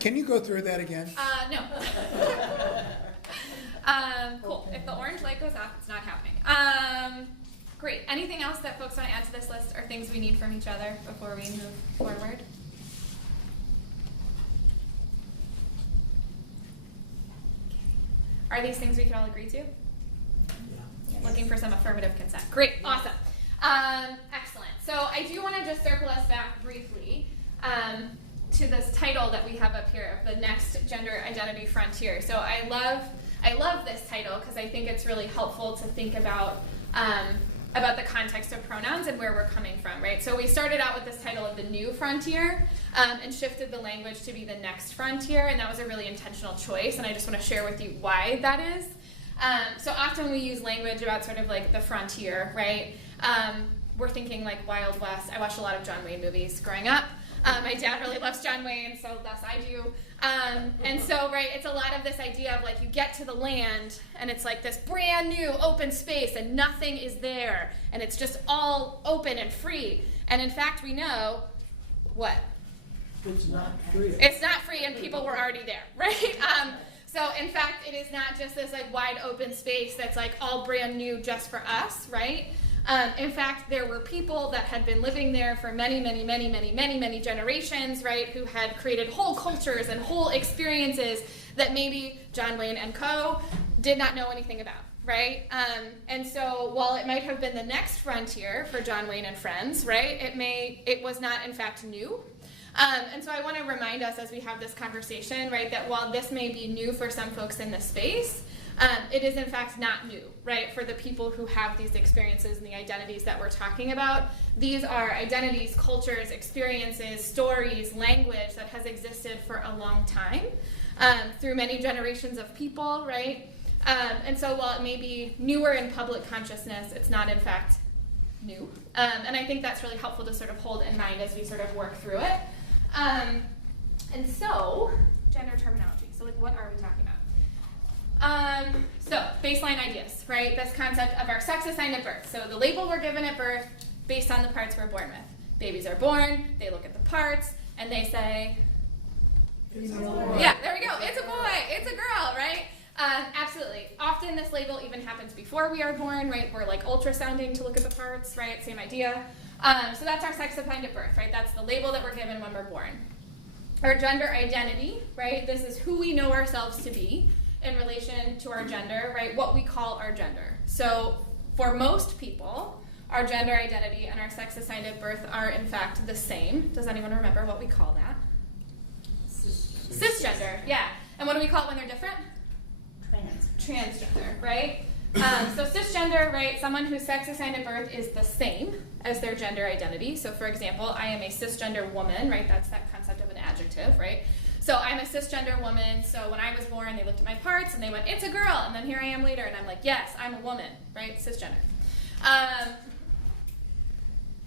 Can you go through that again? No. Cool. If the orange light goes off, it's not happening. Great. Anything else that folks want to add to this list or things we need from each other before we move forward? Are these things we can all agree to? Yeah. Looking for some affirmative consent. Great. Awesome. Excellent. So I do want to just circle us back briefly to this title that we have up here of the next gender identity frontier. So I love this title because I think it's really helpful to think about the context of pronouns and where we're coming from, right? So we started out with this title of the new frontier and shifted the language to be the next frontier, and that was a really intentional choice, and I just want to share with you why that is. So often we use language about sort of like the frontier, right? We're thinking like Wild West. I watched a lot of John Wayne movies growing up. My dad really loves John Wayne, so thus I do. And so, right, it's a lot of this idea of like you get to the land and it's like this brand new open space and nothing is there and it's just all open and free. And in fact, we know what? It's not free. It's not free and people were already there, right? So in fact, it is not just this like wide open space that's like all brand new just for us, right? In fact, there were people that had been living there for many generations, right, who had created whole cultures and whole experiences that maybe John Wayne and co. did not know anything about, right? And so while it might have been the next frontier for John Wayne and friends, right, it was not in fact new. And so I want to remind us as we have this conversation, right, that while this may be new for some folks in this space, it is in fact not new, right, for the people who have these experiences and the identities that we're talking about. These are identities, cultures, experiences, stories, language that has existed for a long time through many generations of people, right? And so while it may be newer in public consciousness, it's not in fact new. And I think that's really helpful to sort of hold in mind as we sort of work through it. And so, gender terminology. So like what are we talking about? So baseline ideas, right? This concept of our sex assigned at birth. So the label we're given at birth based on the parts we're born with. Babies are born, they look at the parts, and they say, yeah, there we go. It's a boy, it's a girl, right? Absolutely. Often this label even happens before we are born, right? We're like ultrasounding to look at the parts, right? Same idea. So that's our sex assigned at birth, right? That's the label that we're given when we're born. Our gender identity, right? This is who we know ourselves to be in relation to our gender, right? What we call our gender. So for most people, our gender identity and our sex assigned at birth are in fact the same. Does anyone remember what we call that? Cisgender, yeah. And what do we call it when they're different? Transgender, right? So cisgender, right? Someone whose sex assigned at birth is the same as their gender identity. So for example, I am a cisgender woman, right? That's that concept of an adjective, right? So I'm a cisgender woman, so when I was born, they looked at my parts and they went, it's a girl, and then here I am later, and I'm like, yes, I'm a woman, right? Cisgender.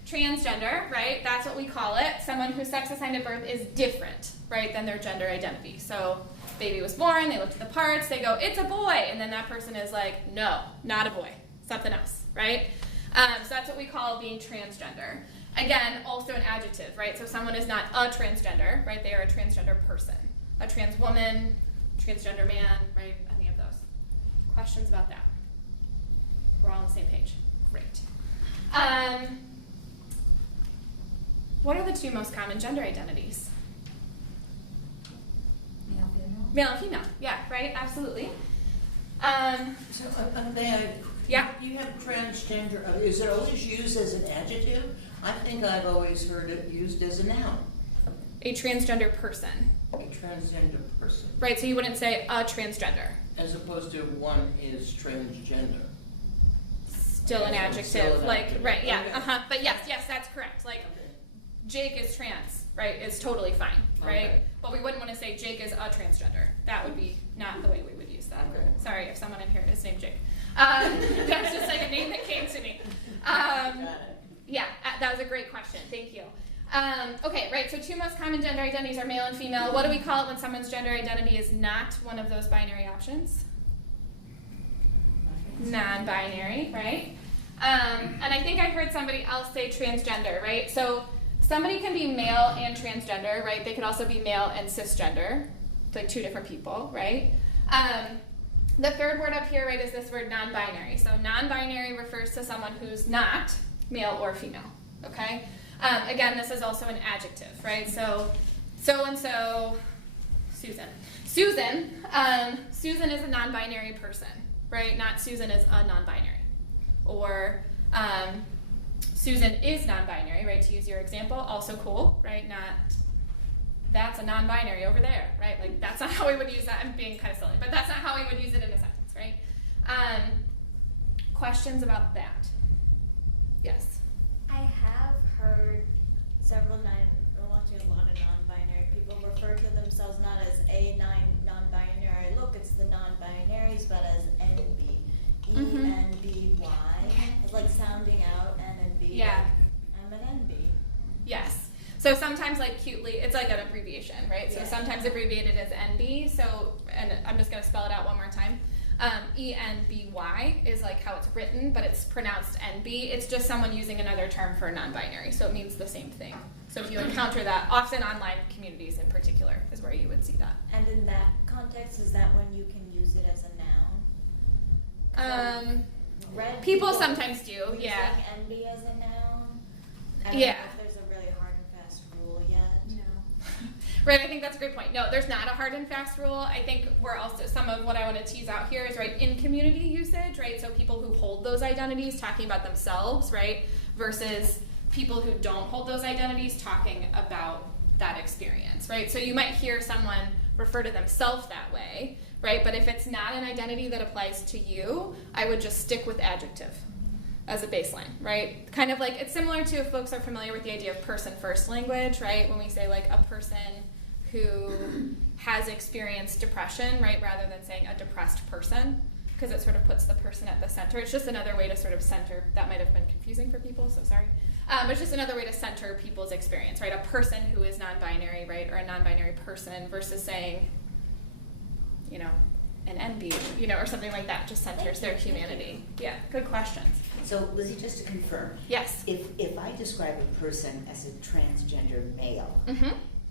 Transgender, right? That's what we call it. Someone whose sex assigned at birth is different, right, than their gender identity. So baby was born, they looked at the parts, they go, it's a boy, and then that person is like, no, not a boy, something else, right? So that's what we call being transgender. Again, also an adjective, right? So someone is not a transgender, right? They are a transgender person. A trans woman, transgender man, right? Any of those. Questions about that? We're all on the same page. Great. What are the two most common gender identities? Male, female. Male and female, yeah, right? Absolutely. So, Yeah. You have transgender. Is it always used as an adjective? I think I've always heard it used as a noun. A transgender person. A transgender person. Right, so you wouldn't say a transgender. As opposed to one is transgender. Still an Okay, adjective. still an Like, adjective. right, yeah, Okay. But yes, that's correct. Like, Jake is trans, right, is totally fine, right? Okay. But we wouldn't want to say Jake is a transgender. That would be not the way we would use that. Okay. Sorry if someone in here is named Jake. That's just like a name that came to me. Yeah, that was a great question. Thank you. Okay, right, so two most common gender identities are male and female. What do we call it when someone's gender identity is not one of those binary options? Non-binary, right? And I think I heard somebody else say transgender, right? So somebody can be male and transgender, right? They could also be male and cisgender. It's like two different people, right? The third word up here, right, is this word non-binary. So non-binary refers to someone who's not male or female, okay? Again, this is also an adjective, right? So and-so, Susan. Susan is a non-binary person, right? Not Susan is a non-binary. Or Susan is non-binary, right? To use your example, also cool, right? Not that's a non-binary over there, right? Like that's not how we would use that. I'm being kind of silly, but that's not how we would use it in a sentence, right? Questions about that? Yes. I have heard several watching a lot of non-binary people refer to themselves not as a non-binary. Look, it's the non-binaries, but as NB. ENBY. It's like sounding out NNB. Yeah. I'm an NB. Yes. So sometimes, like cutely, it's like an abbreviation, right? So Yeah. sometimes abbreviated as NB. So, and I'm just going to spell it out one more time. ENBY is like how it's written, but it's pronounced NB. It's just someone using another term for non-binary, so it means the same thing. So if you encounter that, often online communities in particular is where you would see that. And in that context, is that when you can use it as a noun? People sometimes do, using yeah. NB as a noun? I don't Yeah. know if there's a really hard and fast rule yet. No. Right, I think that's a great point. No, there's not a hard and fast rule. I think we're also, some of what I want to tease out here is, right, in community usage, right? So people who hold those identities talking about themselves, right, versus people who don't hold those identities talking about that experience, right? So you might hear someone refer to themselves that way, right? But if it's not an identity that applies to you, I would just stick with adjective as a baseline, right? Kind of like, it's similar to if folks are familiar with the idea of person-first language, right? When we say like a person who has experienced depression, right? Rather than saying a depressed person, because it sort of puts the person at the center. It's just another way to sort of center, that might have been confusing for people, so sorry. But it's just another way to center people's experience, right? A person who is non-binary, right? Or a non-binary person versus saying, you know, an NB, you know, or something like that, just centers their humanity. Yeah, good questions. So Lizzie, just to confirm, Yes. if I describe a person as a transgender male, Mm-hmm.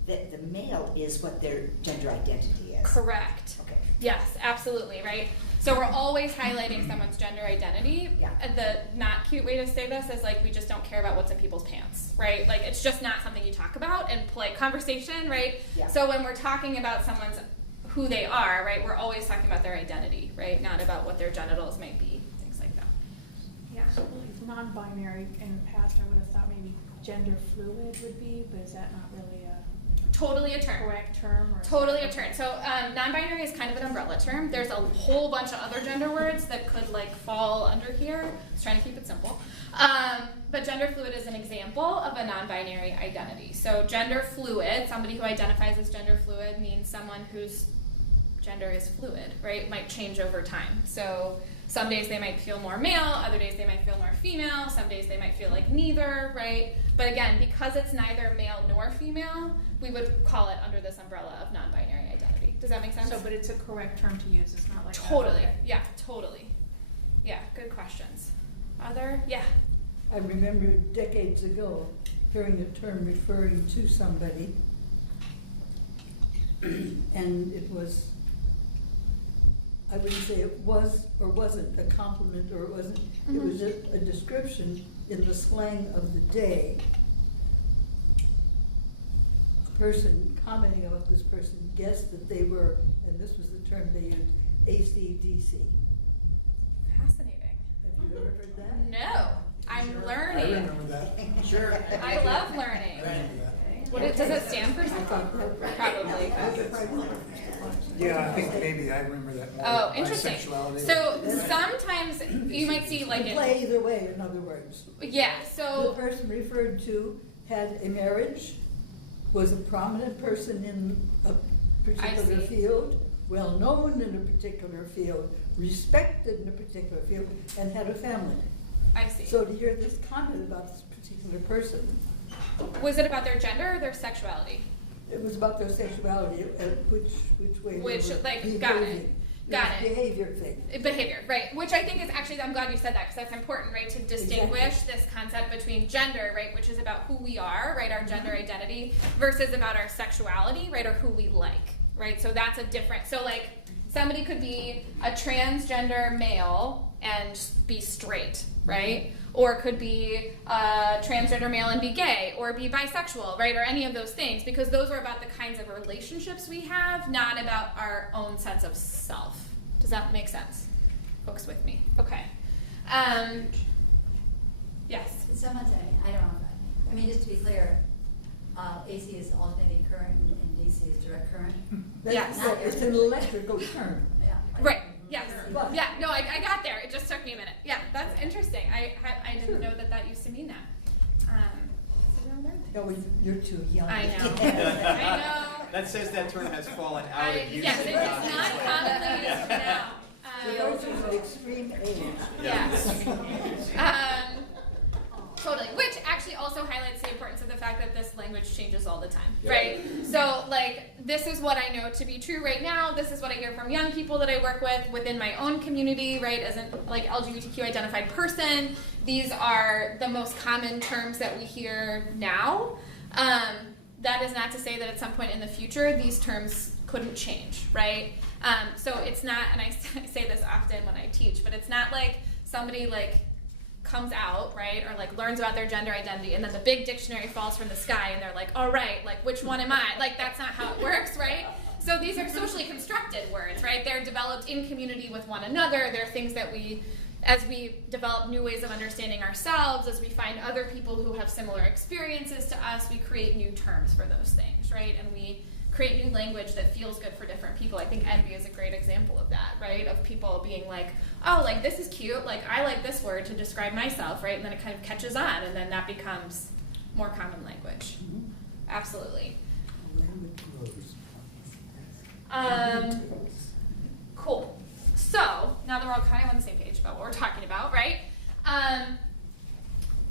the male is what their gender identity is. Correct. Okay. Yes, absolutely, right? So we're always highlighting someone's gender identity. Yeah. The not cute way to say this is like we just don't care about what's in people's pants, right? Like it's just not something you talk about in polite conversation, right? Yeah. So when we're talking about someone's who they are, right, we're always talking about their identity, right? Not about what their genitals might be, things like that. Yeah. So like non-binary in the past, I would have thought maybe gender fluid would be, but is that not really a Totally a term. correct term? Or Totally a term. So non-binary is kind of an umbrella term. There's a whole bunch of other gender words that could like fall under here. I was trying to keep it simple. But gender fluid is an example of a non-binary identity. So gender fluid, somebody who identifies as gender fluid means someone whose gender is fluid, right? It might change over time. So some days they might feel more male, other days they might feel more female, some days they might feel like neither, right? But again, because it's neither male nor female, we would call it under this umbrella of non-binary identity. Does that make sense? So, but it's a correct term to use. It's not like Totally. Okay. Yeah, totally. Yeah, good questions. Other? Yeah. I remember decades ago hearing a term referring to somebody, and it was, I wouldn't say it was or wasn't a compliment or it wasn't, it was a description in the slang of the day. A person commenting about this person guessed that they were, and this was the term they used, AC/DC. Fascinating. Have you ever heard that? No, I'm Sure. learning. I remember that. Sure. I love learning. I remember that. Does it stand for I something? thought that Probably. Yeah, I think maybe I remember that more. Oh, interesting. Bisexuality. So sometimes you might see like It play either way, in other words. yeah. The So person referred to had a marriage, was a prominent person in a particular see. field, well known in a particular field, respected in a particular field, and had a family. I see. So to hear this comment about this particular person, Was it about their gender or their sexuality? it was about their sexuality, which way they Which, were like, behaving. got it. Got It's it. behavior thing. Behavior, right? Which I think is actually, I'm glad you said that because that's important, right? To distinguish this concept between gender, right, which is about who we are, right, our gender identity, versus about our sexuality, right, or who we like, right? So that's a different, so like somebody could be a transgender male and be straight, right? Or could be a transgender male and be gay, or be bisexual, right? Or any of those things, because those are about the kinds of relationships we have, not about our own sense of self. Does that make sense? Folks with me? Okay. Yes. Someone said, I don't know, I mean, just to be clear, AC is alternating current and DC is direct current. Yes. So it's an electrical current. Yeah. Right. Yes. But- Yeah. No, I got there. It just took me a minute. Yeah, that's interesting. I didn't know that used to mean that. So we'll learn things. Oh, you're too young. I know. I know. That says that term has fallen out of use. Yes, it is not commonly used now. Those are the extreme age. Yes. Totally. Which actually also highlights the importance of the fact that this language changes all the time, right? So, like, this is what I know to be true right now. This is what I hear from young people that I work with within my own community, right? As an like LGBTQ identified person, these are the most common terms that we hear now. That is not to say that at some point in the future these terms couldn't change, right? So it's not, and I say this often when I teach, but it's not like somebody like comes out, right, or like learns about their gender identity and then the big dictionary falls from the sky and they're like, all right, like which one am I? Like that's not how it works, right? So these are socially constructed words, right? They're developed in community with one another. They're things that as we develop new ways of understanding ourselves, as we find other people who have similar experiences to us, we create new terms for those things, right? And we create new language that feels good for different people. I think envy is a great example of that, right? Of people being like, oh, like this is cute, like I like this word to describe myself, right? And then it kind of catches on and then that becomes more common language. Absolutely. Cool. So, now that we're all kind of on the same page about what we're talking about, right?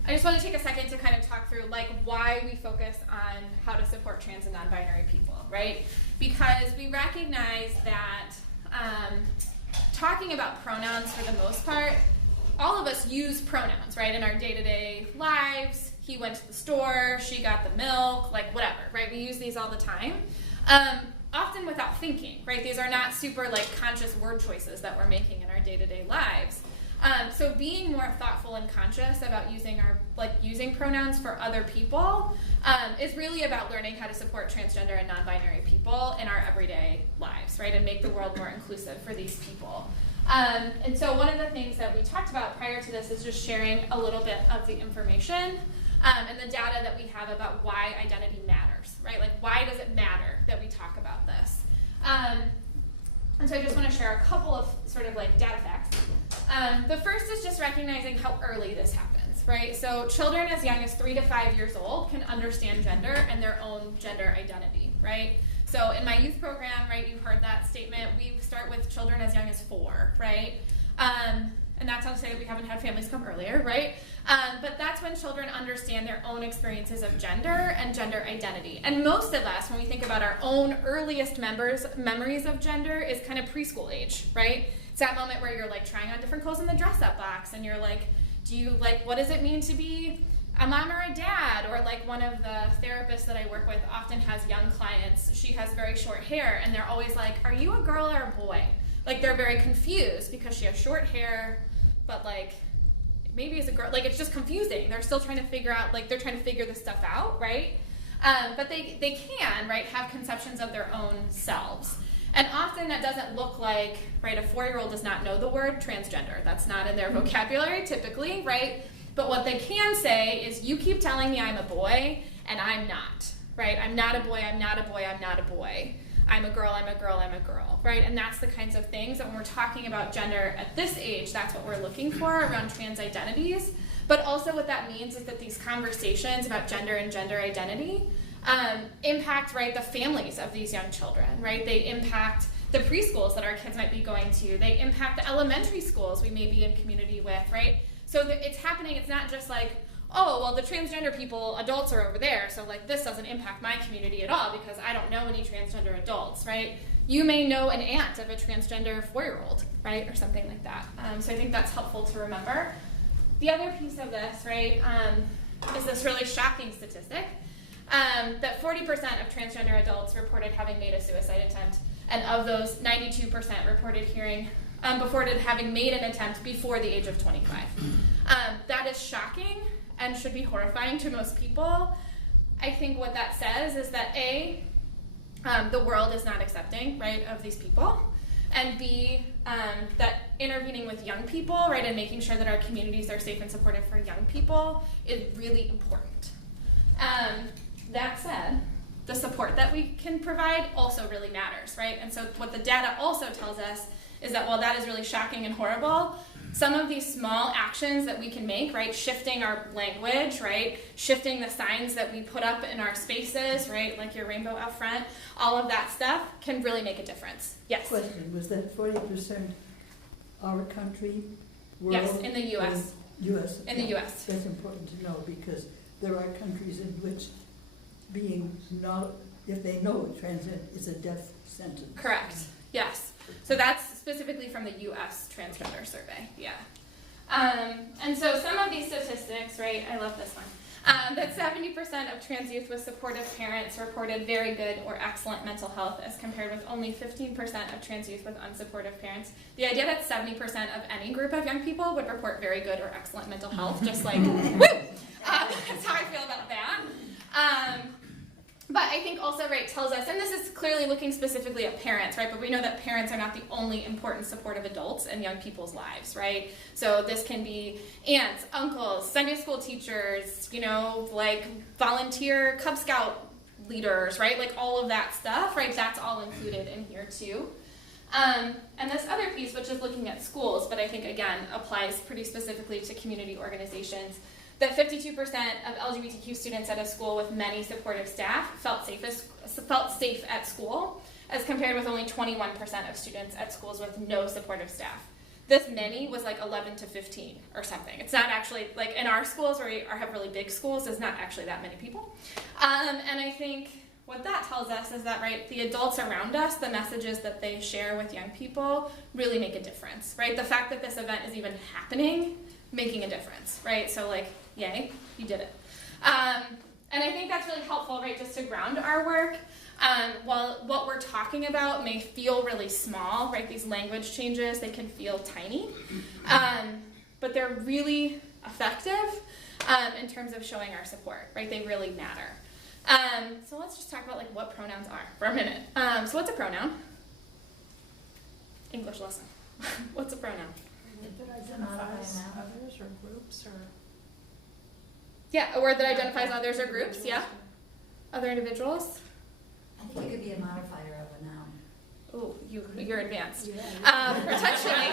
I just want to take a second to kind of talk through like why we focus on how to support trans and non-binary people, right? Because we recognize that talking about pronouns for the most part, all of us use pronouns, right, in our day-to-day lives. He went to the store, she got the milk, like whatever, right? We use these all the time. Often without thinking, right? These are not super like conscious word choices that we're making in our day-to-day lives. So being more thoughtful and conscious about using pronouns for other people is really about learning how to support transgender and non-binary people in our everyday lives, right? And make the world more inclusive for these people. And so one of the things that we talked about prior to this is just sharing a little bit of the information and the data that we have about why identity matters, right? Like why does it matter that we talk about this? And so I just want to share a couple of sort of like data facts. The first is just recognizing how early this happens, right? So children as young as 3 to 5 years old can understand gender and their own gender identity, right? So in my youth program, right, you've heard that statement, we start with children as young as 4, right? And that's not to say that we haven't had families come earlier, right? But that's when children understand their own experiences of gender and gender identity. And most of us, when we think about our own earliest memories of gender, is kind of preschool age, right? It's that moment where you're like trying on different clothes in the dress-up box, and you're like, what does it mean to be a mom or a dad? Or like one of the therapists that I work with often has young clients, she has very short hair, and they're always like, are you a girl or a boy? Like they're very confused because she has short hair, but like maybe as a girl, like it's just confusing. They're still trying to figure out, like they're trying to figure this stuff out, right? But they can, right, have conceptions of their own selves. And often that doesn't look like, right, a 4-year-old does not know the word transgender. That's not in their vocabulary typically, right? But what they can say is, you keep telling me I'm a boy and I'm not, right? I'm not a boy, I'm not a boy, I'm not a boy. I'm a girl, I'm a girl, I'm a girl, right? And that's the kinds of things that when we're talking about gender at this age, that's what we're looking for around trans identities. But also what that means is that these conversations about gender and gender identity impact, right, the families of these young children, right? They impact the preschools that our kids might be going to. They impact the elementary schools we may be in community with, right? So it's happening, it's not just like, oh, well, the transgender people, adults are over there, so like this doesn't impact my community at all because I don't know any transgender adults, right? You may know an aunt of a transgender 4-year-old, right, or something like that. So I think that's helpful to remember. The other piece of this, right, is this really shocking statistic that 40% of transgender adults reported having made a suicide attempt, and of those, 92% reported having made an attempt before the age of 25. That is shocking and should be horrifying to most people. I think what that says is that A, the world is not accepting, right, of these people, and B, that intervening with young people, right, and making sure that our communities are safe and supportive for young people is really important. That said, the support that we can provide also really matters, right? And so what the data also tells us is that while that is really shocking and horrible, some of these small actions that we can make, right, shifting our language, right, shifting the signs that we put up in our spaces, right, like your rainbow out front, all of that stuff can really make a difference. Yes? Question, was that 40% our country, world? Yes, in the U.S. U.S. In the U.S. That's important to know because there are countries in which being not, if they know transgender, is a death sentence. Correct. Yes. So that's specifically from the U.S. Transgender Survey. Yeah. And so some of these statistics, right? I love this one. That 70% of trans youth with supportive parents reported very good or excellent mental health, as compared with only 15% of trans youth with unsupportive parents. The idea that 70% of any group of young people would report very good or excellent mental health, just like, woo! That's how I feel about that. But I think also, right, tells us, and this is clearly looking specifically at parents, right, but we know that parents are not the only important supportive adults in young people's lives, right? So this can be aunts, uncles, Sunday school teachers, you know, like volunteer Cub Scout leaders, right? Like all of that stuff, right? That's all included in here too. And this other piece, which is looking at schools, but I think, again, applies pretty specifically to community organizations, that 52% of LGBTQ students at a school with many supportive staff felt safe at school, as compared with only 21% of students at schools with no supportive staff. This many was like 11 to 15 or something. It's not actually, like in our schools where we have really big schools, there's not actually that many people. And I think what that tells us is that, right, the adults around us, the messages that they share with young people really make a difference, right? The fact that this event is even happening, making a difference, right? So like, yay, you did it. And I think that's really helpful, right, just to ground our work. While what we're talking about may feel really small, right, these language changes, they can feel tiny, but they're really effective in terms of showing our support, right? They really matter. So let's just talk about like what pronouns are for a minute. So what's a pronoun? English lesson. What's a pronoun? That identifies others or groups or? Yeah, a word that identifies others or groups, yeah? Other individuals? I think it could be a modifier of a noun. Ooh, you're advanced. Potentially.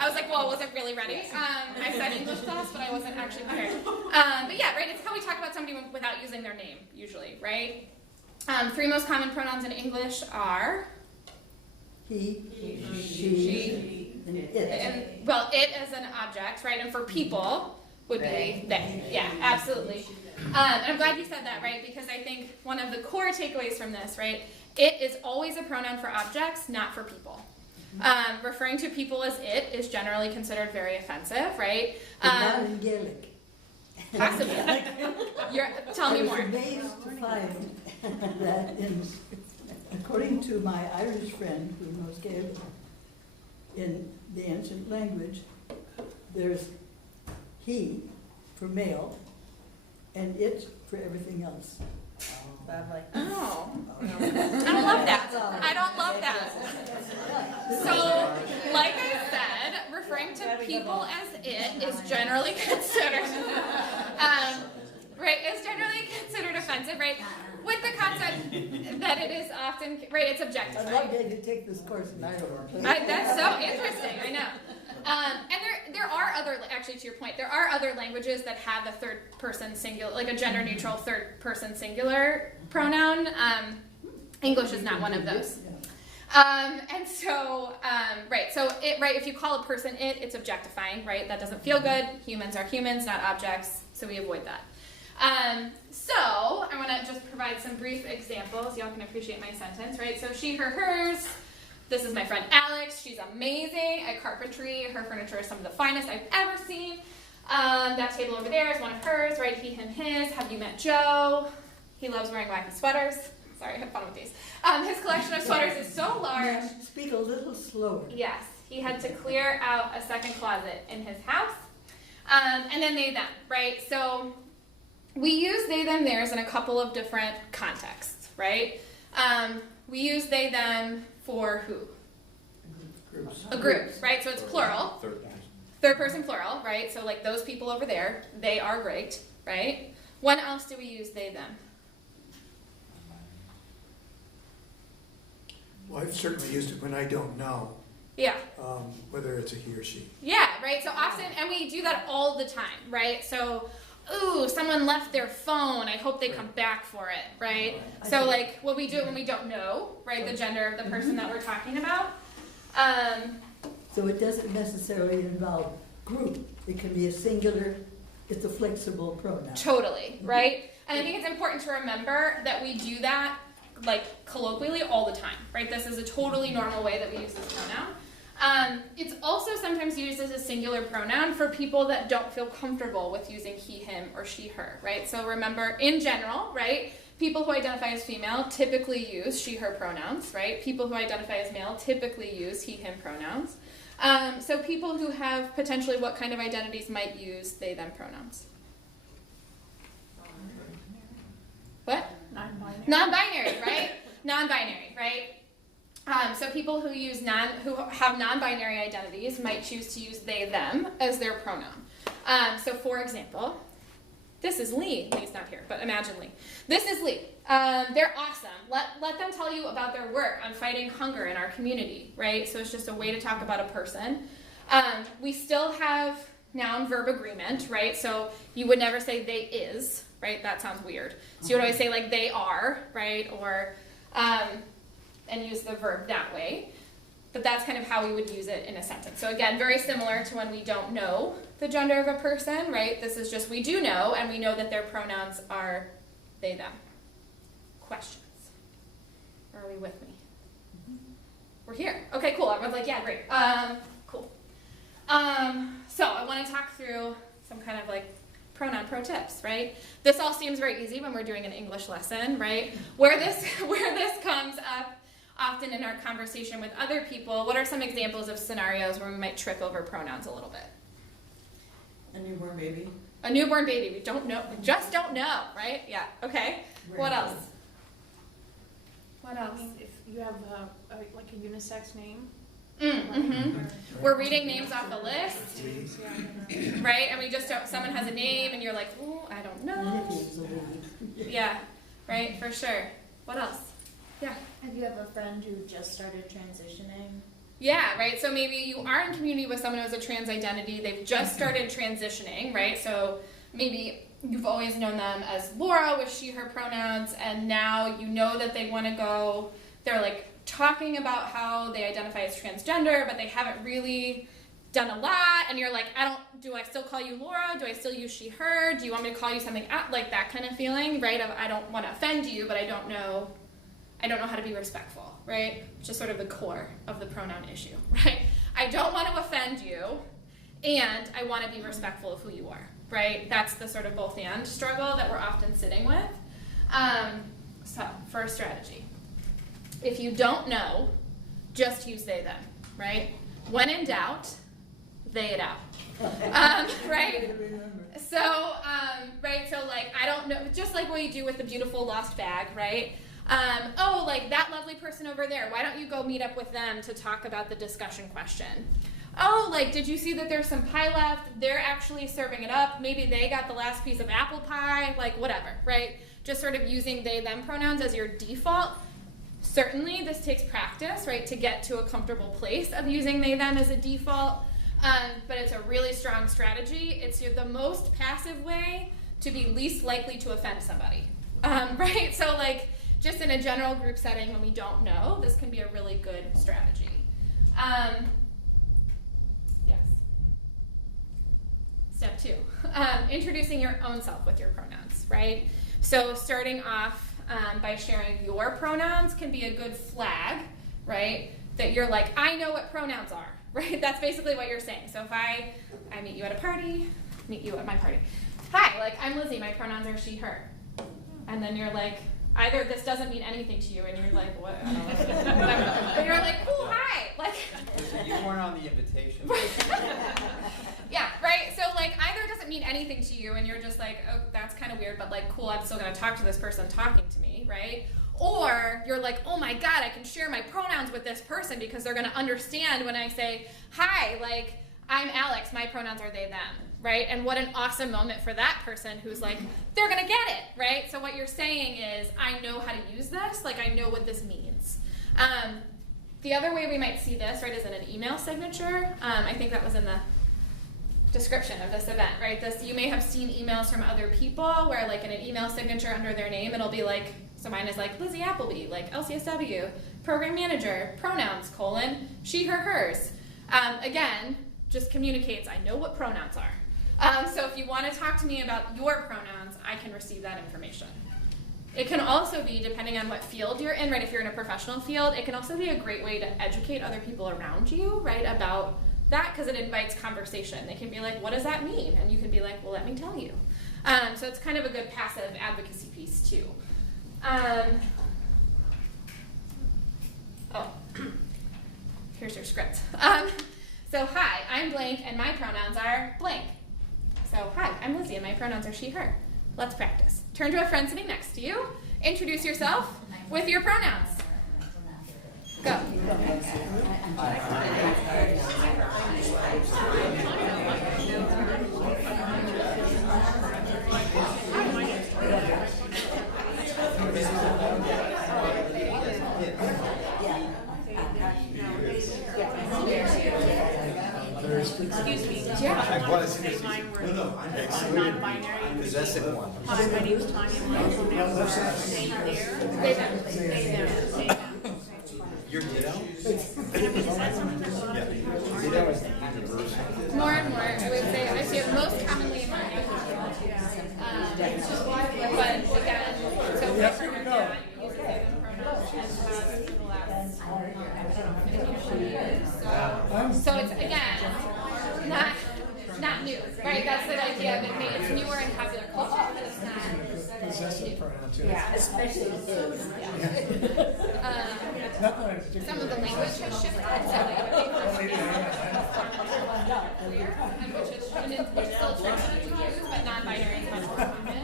I was like, well, I wasn't really ready. I said English class, but I wasn't actually prepared. But yeah, right, it's how we talk about somebody without using their name, usually, right? 3 most common pronouns in English are? He, she, and it. And, well, it as an object, right? And for people would be they. Yeah, absolutely. And I'm glad you said that, right? Because I think one of the core takeaways from this, right? It is always a pronoun for objects, not for people. Referring to people as it is generally considered very offensive, right? But not in Gaelic. Possibly. Tell me more. I was amazed to find that according to my Irish friend who knows Gaelic, in the ancient language, there's he for male and it for everything else. Oh. I don't love that. I don't love that. So, like I said, referring to people as it is generally considered, right, is generally considered offensive, right? With the concept that it is often, right, it's objective, I'd right? love to take this course in Iowa. That's so interesting, I know. And there are other, actually to your point, there are other languages that have a third person singular, like a gender neutral third person singular pronoun. English is not one of those. And so, right, so if you call a person it, it's objectifying, right? That doesn't feel good. Humans are humans, not objects, so we avoid that. So I want to just provide some brief examples. Y'all can appreciate my sentence, right? So she, her, hers. This is my friend Alex. She's amazing at carpentry. Her furniture is some of the finest I've ever seen. That table over there is one of hers, right? He, him, his. Have you met Joe? He loves wearing wacky sweaters. Sorry, I had fun with these. His collection of sweaters is so large. Ma'am, speak a little slower. Yes, he had to clear out a second closet in his house. And then they, them, right? So we use they, them, theirs in a couple of different contexts, right? We use they, them for who? Groups. A group, right? So it's plural. Third person plural, right? So like those people over there, they are great, right? When else do we use they, them? Well, I've certainly used it when I don't know, Yeah. whether it's a he or she. Yeah, right? So often, and we do that all the time, right? So, ooh, someone left their phone. I hope they come back for it, right? So like, well, we do it when we don't know, right? The gender of the person that we're talking about. So it doesn't necessarily involve group. It can be a singular, it's a flexible pronoun. Totally, right? And I think it's important to remember that we do that like colloquially all the time, right? This is a totally normal way that we use this pronoun. It's also sometimes used as a singular pronoun for people that don't feel comfortable with using he, him, or she, her, right? So remember, in general, right, people who identify as female typically use she, her pronouns, right? People who identify as male typically use he, him pronouns. So people who have potentially what kind of identities might use they, them pronouns? What? Non-binary. Non-binary, right? Non-binary, right? So people who use who have non-binary identities might choose to use they, them as their pronoun. So for example, this is Lee. Lee's not here, but imagine Lee. This is Lee. They're awesome. Let them tell you about their work on fighting hunger in our community, right? So it's just a way to talk about a person. We still have noun-verb agreement, right? So you would never say they is, right? That sounds weird. So you would always say like they are, right? Or, and use the verb that way. But that's kind of how we would use it in a sentence. So again, very similar to when we don't know the gender of a person, right? This is just we do know, and we know that their pronouns are they, them. Questions? Are we with me? We're here. Okay, cool. Everyone's like, yeah, great. Cool. So I want to talk through some kind of like pronoun pro tips, right? This all seems very easy when we're doing an English lesson, right? Where this comes up often in our conversation with other people, what are some examples of scenarios where we might trip over pronouns a little bit? A newborn baby. A newborn baby, we don't know, we just don't know, right? Yeah, okay. What else? What I else? mean, if you have like a unisex name. Mm-hmm. We're reading names off a list, Yeah. right? And we just don't, someone has a name and you're like, oh, I don't know. Olivia is a lead. Yeah, right, for sure. What else? Yeah. Have you ever a friend who just started transitioning? Yeah, right. So maybe you are in community with someone who has a trans identity. They've just started transitioning, right? So maybe you've always known them as Laura with she, her pronouns, and now you know that they want to go, they're like talking about how they identify as transgender, but they haven't really done a lot, and you're like, do I still call you Laura? Do I still use she, her? Do you want me to call you something out? Like that kind of feeling, right? Of I don't want to offend you, but I don't know how to be respectful, right? Just sort of the core of the pronoun issue, right? I don't want to offend you, and I want to be respectful of who you are, right? That's the sort of both and struggle that we're often sitting with. So, for a strategy, if you don't know, just use they, them, right? When in doubt, they it out. Right? So, right, so like, I don't know, just like what you do with the beautiful lost bag, right? Oh, like that lovely person over there, why don't you go meet up with them to talk about the discussion question? Oh, like, did you see that there's some pie left? They're actually serving it up. Maybe they got the last piece of apple pie, like whatever, right? Just sort of using they, them pronouns as your default. Certainly, this takes practice, right, to get to a comfortable place of using they, them as a default. But it's a really strong strategy. It's the most passive way to be least likely to offend somebody, right? So, like, just in a general group setting when we don't know, this can be a really good strategy. Yes. Step 2, introducing your own self with your pronouns, right? So starting off by sharing your pronouns can be a good flag, right? That you're like, I know what pronouns are, right? That's basically what you're saying. So if I meet you at a party, meet you at my party. Hi, like, I'm Lizzie, my pronouns are she, her. And then you're like, either this doesn't mean anything to you, and you're like, what? I don't know. But you're like, cool, hi. Like, Listen, you weren't on the invitation. yeah, right? So, like, either it doesn't mean anything to you, and you're just like, oh, that's kind of weird, but, like, cool, I'm still going to talk to this person talking to me, right? Or you're like, oh my God, I can share my pronouns with this person because they're going to understand when I say, hi, like, I'm Alex, my pronouns are they, them, right? And what an awesome moment for that person who's like, they're going to get it, right? So what you're saying is, I know how to use this, like, I know what this means. The other way we might see this, right, is in an email signature. I think that was in the description of this event, right? You may have seen emails from other people where, like, in an email signature under their name, it'll be like, so mine is like Lizzie Appleby, like LCSW, program manager, pronouns, she, her, hers. Again, just communicates, I know what pronouns are. So if you want to talk to me about your pronouns, I can receive that information. It can also be, depending on what field you're in, right, if you're in a professional field, it can also be a great way to educate other people around you, right, about that, because it invites conversation. They can be like, what does that mean? And you can be like, well, let me tell you. So it's kind of a good passive advocacy piece, too. Here's your script. So hi, I'm blank, and my pronouns are blank. So hi, I'm Lizzie, and my pronouns are she, her. Let's practice. Turn to a friend sitting next to you. Introduce yourself with your pronouns. Go. Excuse me. Yeah. I was excluded possessive one. Hi, my name's Tanya. Stay there. They, them. Stay there. Stay there. Your ditto? More and more, I would say, I see it most commonly in my but again, so my partner uses they, them pronouns and has for the last 15 years. So it's, again, not new, right? That's the idea of it. It's newer in popular culture, but it's not. Possessive pronoun too. Yeah, especially his. Some of the language has shifted, so they which is still tricky to use, but non-binary is much more common.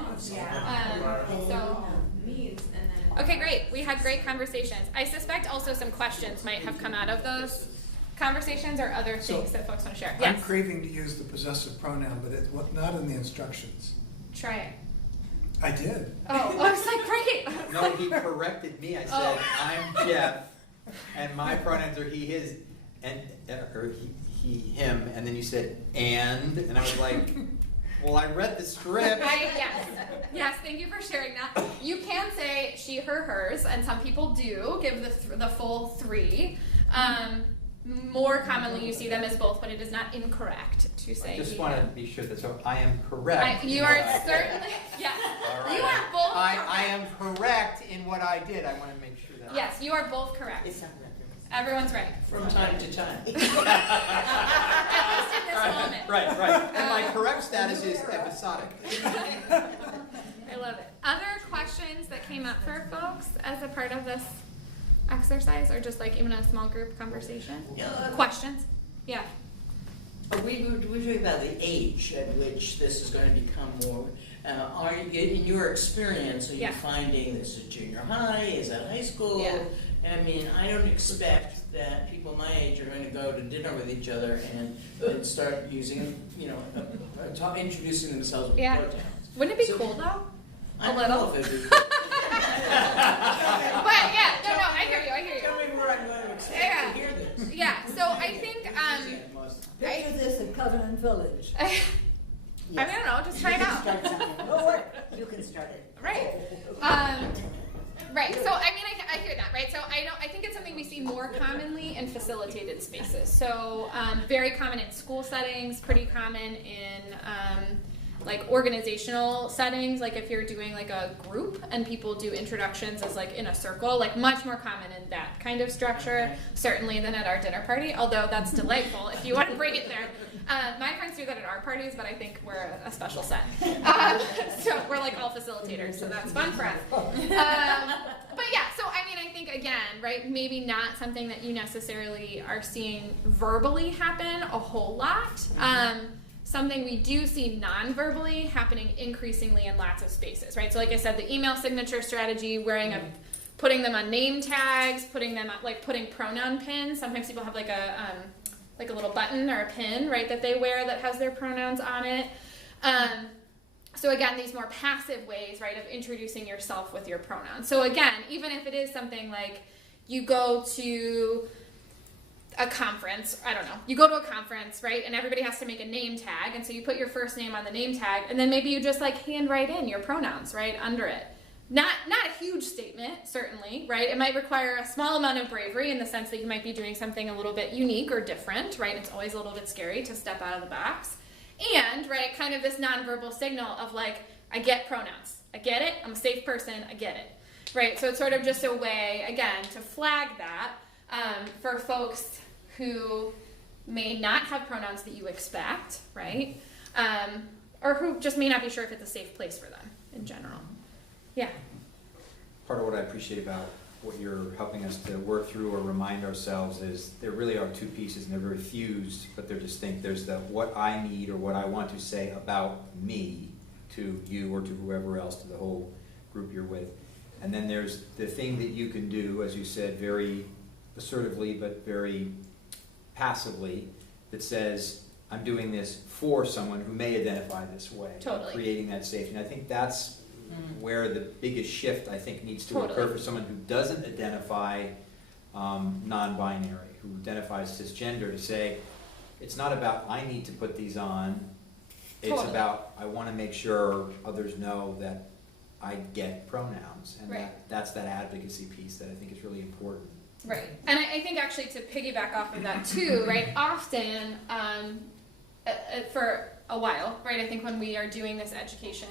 Okay, great. We had great conversations. I suspect also some questions might have come out of those conversations or other things that folks want to share. Yes? I'm craving to use the possessive pronoun, but it's not in the instructions. Try it. I did. Oh, I was like, great. No, he corrected me. I said, I'm Jeff, and my pronouns are he, his, and or he, him, and then you said, and I was like, well, I read the script. Yes, thank you for sharing that. You can say she, her, hers, and some people do give the full 3. More commonly, you see them as both, but it is not incorrect to say. I just he, want to him. be sure that so I am correct. You are certainly, yes. Right. You are both correct. I am correct in what I did. I want to make sure that. Yes, you are both correct. It's not record. Everyone's right. From time to time. At least in this moment. Right. And my correct status is episodic. I love it. Other questions that came up for folks as a part of this exercise, or just like even a small group conversation? Questions? Yeah. We were talking about the age at which this is going to become more. Are you, in your experience, are you finding this is junior high? Is that high school? Yeah. I mean, I don't expect that people my age are going to go to dinner with each other and start using, introducing themselves with pronouns. Wouldn't it be cool though? I A little. don't know if it'd be cool. But yeah, no, I hear you. Tell me where I'm going to expect to hear this. Yeah, so I think, Picture this in Covenant Village. I don't know, just try it out. You can start it. Right. Right. So facilitated spaces. So very common in school settings, pretty common in like organizational settings, like if you're doing like a group and people do introductions as like in a circle, like much more common in that kind of structure, certainly than at our dinner party, although that's delightful if you want to bring it there. My friends do that at our parties, but I think we're a special set. So we're like all facilitators, so that's fun for us. But yeah, so I mean, I think again, right, maybe not something that you necessarily are seeing verbally happen a whole lot. Something we do see non-verbally happening increasingly in lots of spaces, right? So like I said, the email signature strategy, putting them on name tags, putting them on, like putting pronoun pins. Sometimes people have like a little button or a pin, right, that they wear that has their pronouns on it. So again, these more passive ways, right, of introducing yourself with your pronouns. So again, even if it is something like you go to a conference, I don't know, you go to a conference, right, and everybody has to make a name tag, and so you put your first name on the name tag, and then maybe you just like handwrite in your pronouns, right, under it. Not a huge statement, certainly, right? It might require a small amount of bravery in the sense that you might be doing something a little bit unique or different, right? It's always a little bit scary to step out of the box. And, right, kind of this nonverbal signal of like, I get pronouns. I get it. I'm a safe person. I get it. Right? So it's sort of just a way, again, to flag that for folks who may not have pronouns that you expect, right? Or who just may not be sure if it's a safe place for them in general. Yeah. Part of what I appreciate about what you're helping us to work through or remind ourselves is there really are two pieces, and they're very fused, but they're distinct. There's the what I need or what I want to say about me to you or to whoever else, to the whole group you're with. And then there's the thing that you can do, as you said, very assertively but very passively, that says, I'm doing this for someone who may identify this way. Totally. Creating that safety. And I think that's where the biggest shift, I think, needs to Totally. occur for someone who doesn't identify non-binary, who identifies cisgender, to say, it's not about I need to put these on, it's Totally. about I want to make sure others know that I get pronouns. And Right. that's that advocacy piece that I think is really important. Right. And I think actually to piggyback off of that too, right, often for a while, right, I think when we are doing this education,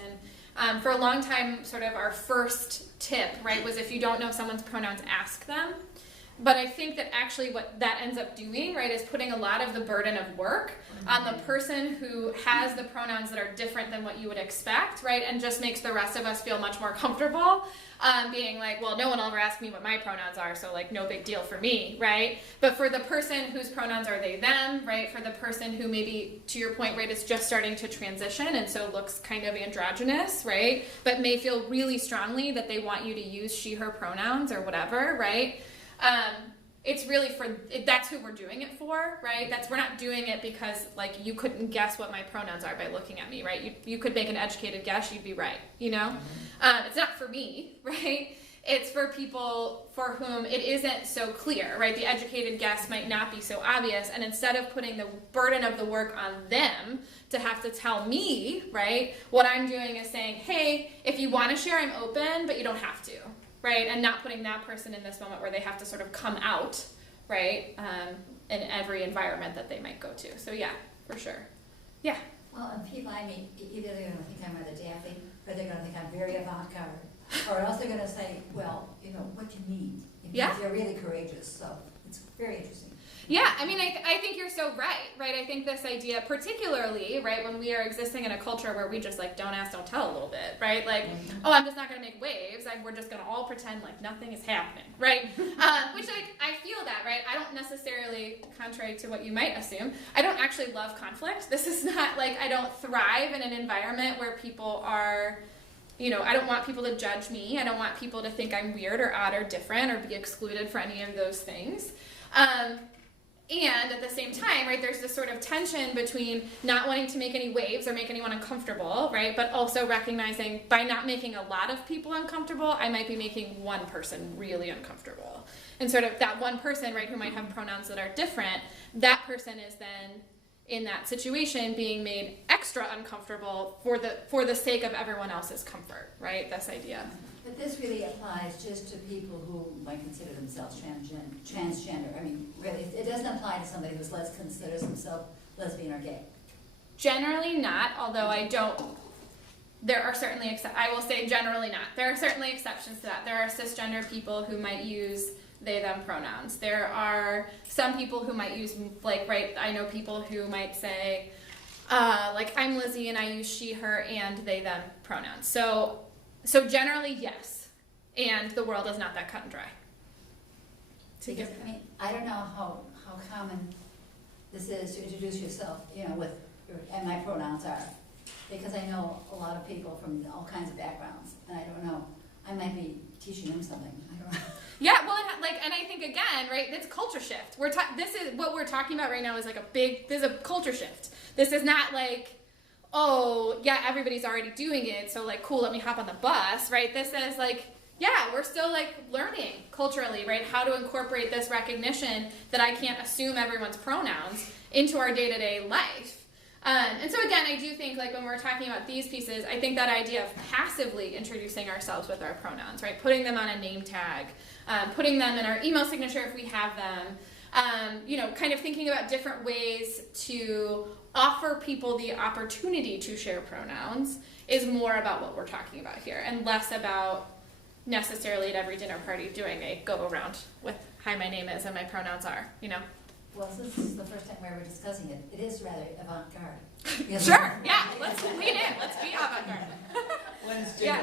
for a long time, sort of our first tip, right, was if you don't know someone's pronouns, ask them. But I think that actually what that ends up doing, right, is putting a lot of the burden of work on the person who has the pronouns that are different than what you would expect, right, and just makes the rest of us feel much more comfortable being like, well, no one will ever ask me what my pronouns are, so like no big deal for me, right? But for the person whose pronouns are they, them, right, for the person who maybe, to your point, right, is just starting to transition and so looks kind of androgynous, right, but may feel really strongly that they want you to use she, her pronouns or whatever, right? It's really that's who we're doing it for, right? We're not doing it because like you couldn't guess what my pronouns are by looking at me, right? You could make an educated guess, you'd be right, you know? It's not for me, right? It's for people for whom it isn't so clear, right? The educated guess might not be so obvious, and instead of putting the burden of the work on them to have to tell me, right? What I'm doing is saying, hey, if you want to share, I'm open, but you don't have to. Right, and not putting that person in this moment where they have to sort of come out, right, in every environment that they might go to. So yeah, for sure. Yeah. Well, and people I meet, either they're gonna think I'm rather daffy, or they're gonna think I'm very avant-garde, or else they're gonna say, well, you know, what you need. Yeah. They're really courageous, so it's very interesting. Yeah, I mean, I think you're so right? I think this idea, particularly, right, when we are existing in a culture where we just, like, don't ask, don't tell a little bit, right? Like, oh, I'm just not going to make waves, we're just going to all pretend like nothing is happening, right? Which, like, I feel that, right? I don't necessarily, contrary to what you might assume, I don't actually love conflict. This is not, like, I don't thrive in an environment where people are... You know, I don't want people to judge me. I don't want people to think I'm weird or odd or different or be excluded for any of those things. And at the same time, right, there's this sort of tension between not wanting to make any waves or make anyone uncomfortable, right, but also recognizing by not making a lot of people uncomfortable, I might be making one person really uncomfortable. And sort of that one person, right, who might have pronouns that are different, that person is then in that situation being made extra uncomfortable for the sake of everyone else's comfort, right, this idea. But this really applies just to people who might consider themselves transgender. I mean, really, it doesn't apply to somebody who considers himself lesbian or gay. Generally not, although there are certainly, I will say generally not. There are certainly exceptions to that. There are cisgender people who might use they, them pronouns. There are some people who might use, I know people who might say, I'm Lizzie and I use she, her, and they, them pronouns. So generally, yes. And the world is not that cut and dry. Because, I don't know how common this is to introduce yourself, with and my pronouns are. Because I know a lot of people from all kinds of backgrounds, and I don't know. I might be teaching them something. I don't know. Yeah, well, and I think again, right? It's culture shift. This is what we're talking about right now. Is this is a culture shift. This is not oh yeah, everybody's already doing it, so cool, let me hop on the bus, right? This is we're still learning culturally, right? How to incorporate this recognition that I can't assume everyone's pronouns into our day-to-day life. And so again, I do think when we're talking about these pieces, I think that idea of passively introducing ourselves with our pronouns, right? Putting them on a name tag, putting them in our email signature if we have them, kind of thinking about different ways to offer people the opportunity to share pronouns is more about what we're talking about here and less about necessarily at every dinner party doing a go around with hi, my name is and my pronouns are, Well, since this is the first time we were discussing it, it is rather avant-garde. Sure, yeah, let's lean in, let's be avant-garde. When's dinner?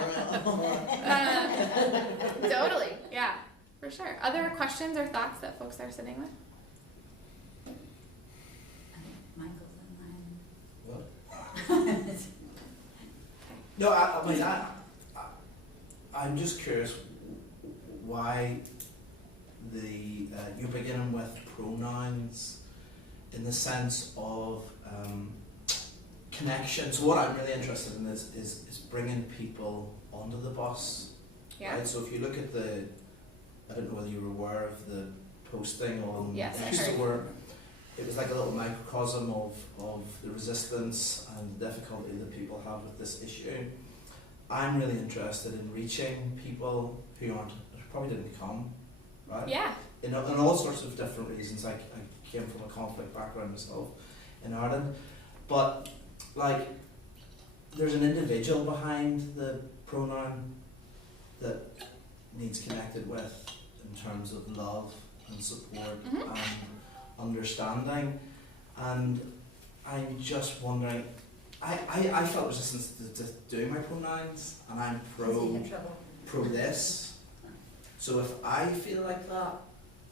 Totally, yeah, for sure. Other questions or thoughts that folks are sitting with? I think Michael's What? No, I'm just curious why you're beginning with pronouns in the sense of connection. So what I'm really interested in is bringing people onto the bus. Yeah. Right? So if you look at I don't know whether you were aware of the posting on Yes, I X, heard. where it was like a little microcosm of the resistance and the difficulty that people have with this issue. I'm really interested in reaching people who probably didn't come, right? Yeah. In all sorts of different reasons. I came from a conflict background myself in Ireland, but there's an individual behind the pronoun that needs connected with in terms of love and support Mm-hmm. and understanding, and I'm just wondering. I felt resistance to doing my pronouns, and I'm pro this. So if I feel like that,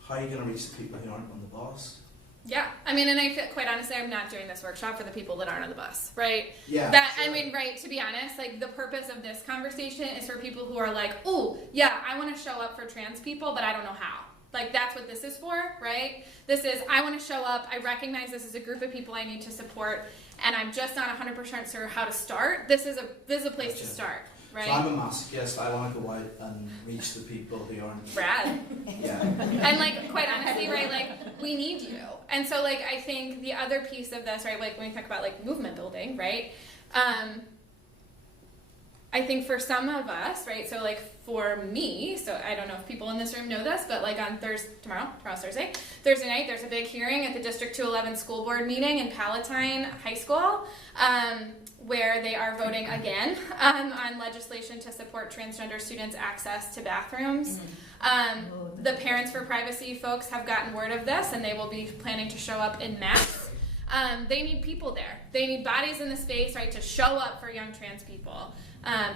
how are you going to reach the people who aren't on the bus? Yeah, and I feel, quite honestly, I'm not doing this workshop for the people that aren't on the bus, right? Yeah. Sure. Right, to be honest, the purpose of this conversation is for people who are oh, yeah, I want to show up for trans people, but I don't know how. That's what this is for, right? This is, I want to show up, I recognize this is a group of people I need to support, and I'm just not 100% sure how to start. This is a place to start, right? So I'm a masochist, I want to go out and reach the people who aren't. Rad. Yeah. And quite honestly, right, we need you. And so I think the other piece of this, right, when we talk about movement building, right, I think for some of us, right, so for me, so I don't know if people in this room know this, but on tomorrow's Thursday night, there's a big hearing at the District 211 School Board meeting in Palatine High School, where they are voting again on legislation to support transgender students' access to bathrooms. The Parents for Privacy folks have gotten word of this, and they will be planning to show up in mass. They need people there. They need bodies in the space, right, to show up for young trans people.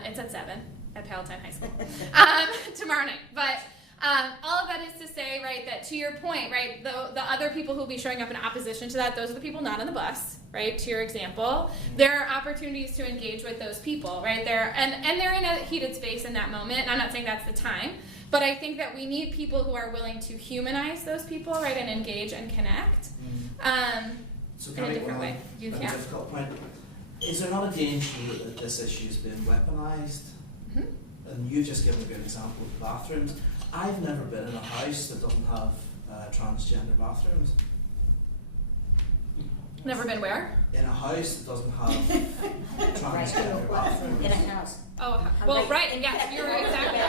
It's at 7 at Palatine High School tomorrow night. But all of that is to say, right, that to your point, right, the other people who will be showing up in opposition to that, those are the people not on the bus, right, to your example. There are opportunities to engage with those people, right, there, and they're in a heated space in that moment, and I'm not saying that's the time, but I think that we need people who are willing to humanize those people, right, and engage and connect So in a different way. difficult point. Is there not a danger that this issue is being weaponized? Mm-hmm. And you've just given a good example of bathrooms. I've never been in a house that doesn't have transgender bathrooms. Never been where? In a house that doesn't have transgender bathrooms. In a house. Oh, well, right, and yes, you're exactly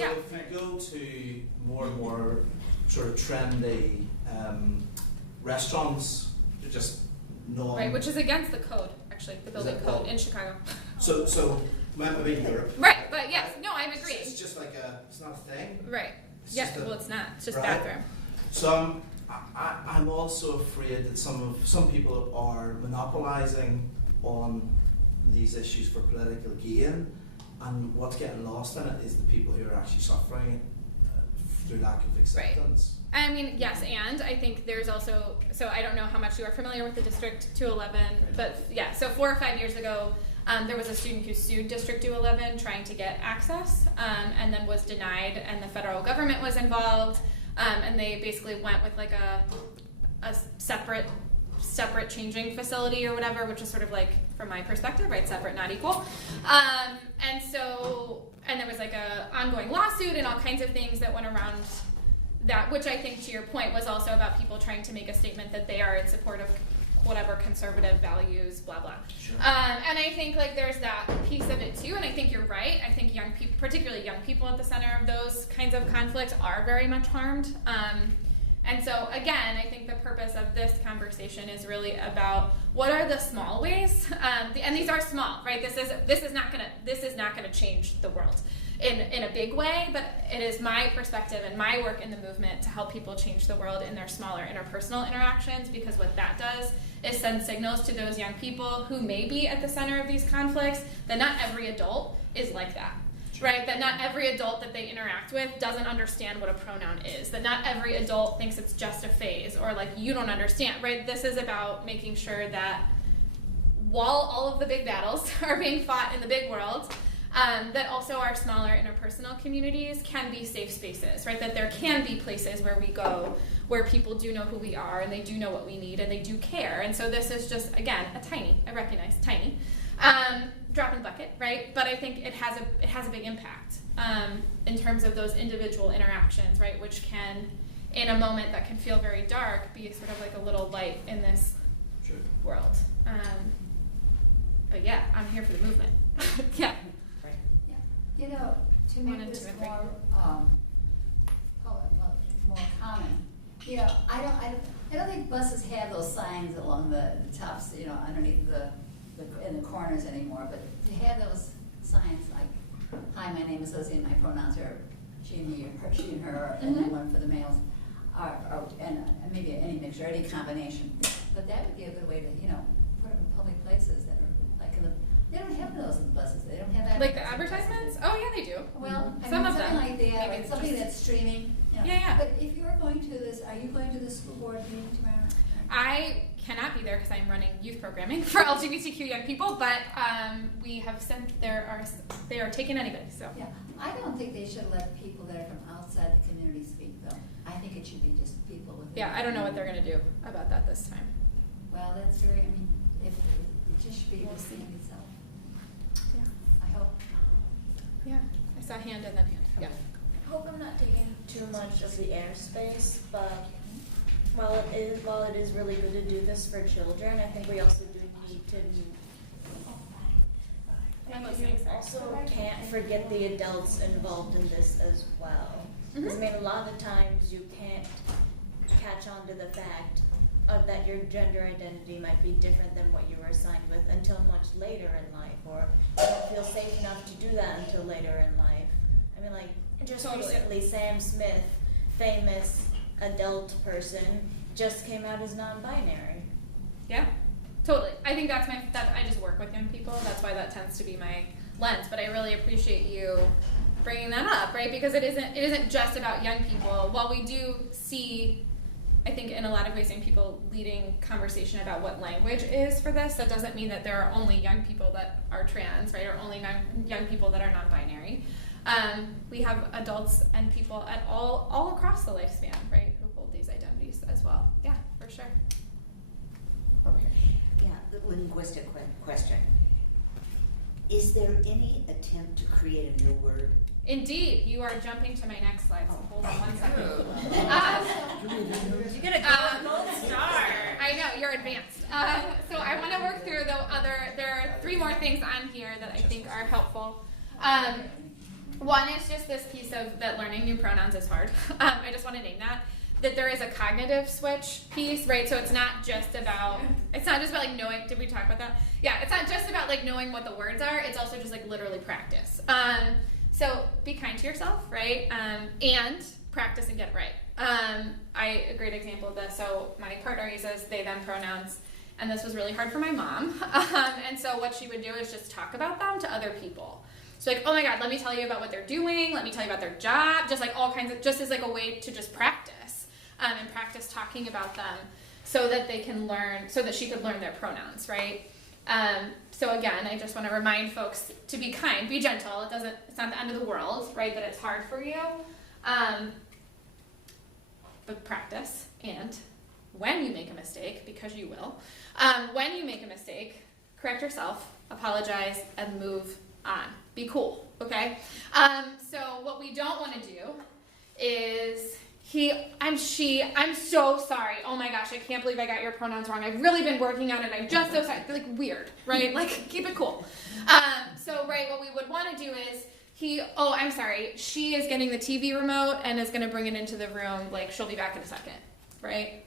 Yeah. if you go to more and more sort of trendy restaurants, they're just non. Right, which is against the code, actually, the building that code code? in Chicago. So maybe Europe. Right, but yes, no, I'm It's agreeing. just like it's not a thing. Right. It's Yeah, just a- well, it's not. It's just right. bathroom. So I'm also afraid that some people are monopolizing on these issues for political gain, and what's getting lost in it is the people who are actually suffering through lack of acceptance. I mean, yes, and I think there's also, so I don't know how much you are familiar with the District 211, but yeah, so 4 or 5 years ago, there was a student who sued District 211 trying to get access, and then was denied, and the federal government was involved, and they basically went with like a separate changing facility or whatever, which is sort of like, from my perspective, right, separate, not equal. And there was like a ongoing lawsuit and all kinds of things that went around that, which I think, to your point, was also about people trying to make a statement that they are in support of whatever conservative values, blah, blah. Sure. And I think like there's that piece of it too, and I think you're right. I think young people, particularly young people at the center of those kinds of conflicts, are very much harmed. And so again, I think the purpose of this conversation is really about what are the small ways, and these are small, right? This is not gonna change the world in a big way, but it is my perspective and my work in the movement to help people change the world in their smaller interpersonal interactions, because what that does is send signals to those young people who may be at the center of these conflicts that not every adult is like that. Right, that not every adult that they interact with doesn't understand what a pronoun is, that not every adult thinks it's just a phase, or like you don't understand, right? This is about making sure that while all of the big battles are being fought in the big world, that also our smaller interpersonal communities can be safe spaces, right? That there can be places where we go where people do know who we are and they do know what we need and they do care. And so this is just, again, I recognize tiny, drop in the bucket, right? But I think it has a big impact in terms of those individual interactions, right? Which can, in a moment that can feel very dark, be sort of like a little light in this world. But yeah, I'm here for the movement. Yeah. Yeah. You know, to make this more common, you know, I don't think buses have those signs along the tops, you know, underneath in the corners anymore, but to have those signs like, hi, my name is Lizzie and my pronouns are she and me, or she and her, and then one for the males, and maybe any mixture, any combination. But that would be a good way to, you know, put them in public places that are like they don't have those in the buses. They don't have that. Like the advertisements? Oh yeah, they do. Well, I Some mean, of something them. like that, Maybe like something just- that's streaming. You know. Yeah. But if you're going to this, are you going to the school board meeting tomorrow? I cannot be there because I'm running youth programming for LGBTQ young people, but we have sent they are taking anybody. So Yeah, I don't think they should let people that are from outside the community speak, though. I think it should be just people within. yeah, I don't know what they're gonna do about that this time. Well, that's very. I mean, if it just should be We'll the see. thing itself. Yeah. I hope. Yeah, I saw hand and then hand. Yeah. I hope I'm not taking too much of the airspace, but while it is really good to do this for children, I think we also do need to. I'm I think listening, you sorry. also can't forget the adults involved in this as well. 'Cause, I mean, a lot of times you can't catch on to the fact of that your gender identity might be different than what you were assigned with until much later in life, or you don't feel safe enough to do that until later in life. I mean, like, just Totally. recently, Sam Smith, famous adult person, just came out as non-binary. Yeah, totally. I think I just work with young people. That's why that tends to be my lens. But I really appreciate you bringing that up, right? Because it isn't just about young people. While we do see, I think in a lot of ways, young people leading conversation about what language is for this, that doesn't mean that there are only young people that are trans, right? Or only young people that are non-binary. We have adults and people at all across the lifespan, right, who hold these identities as well. Yeah, for sure. Over here. Yeah, the linguistic question. Is there any attempt to create a new word? Indeed, you are jumping to my next slide, so hold on one second. You get a gold star. I know, you're advanced. So I want to work through there are 3 more things on here that I think are helpful. One is just this piece of that learning new pronouns is hard. I just want to name that there is a cognitive switch piece, right? So it's not just about like knowing. Did we talk about that? Yeah, it's not just about like knowing what the words are. It's also just like literally practice. So be kind to yourself, right? And practice and get it right. A great example of this. So my partner uses they them pronouns, and this was really hard for my mom. And so what she would do is just talk about them to other people. So like, oh my God, let me tell you about what they're doing. Let me tell you about their job. Just like all kinds of, just as like a way to just practice and practice talking about them so that they can learn, so that she could learn their pronouns, right? So again, I just want to remind folks to be kind, be gentle. It's not the end of the world, right? That it's hard for you. But practice, and when you make a mistake, because you will, when you make a mistake, correct yourself, apologize, and move on. Be cool, okay? So what we don't want to do is I'm so sorry. Oh my gosh, I can't believe I got your pronouns wrong. I've really been working on it. I'm just so sorry. Like weird, right? Like keep it cool. So right, what we would want to do is I'm sorry, she is getting the TV remote and is going to bring it into the room. Like she'll be back in a second, right?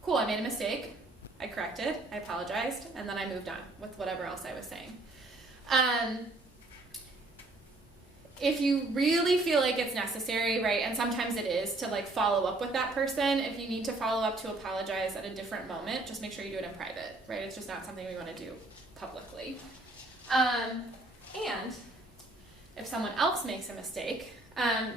Cool, I made a mistake. I corrected, I apologized, and then I moved on with whatever else I was saying. If you really feel like it's necessary, right, and sometimes it is, to like follow up with that person, if you need to follow up to apologize at a different moment, just make sure you do it in private, right? It's just not something we want to do publicly. And if someone else makes a mistake,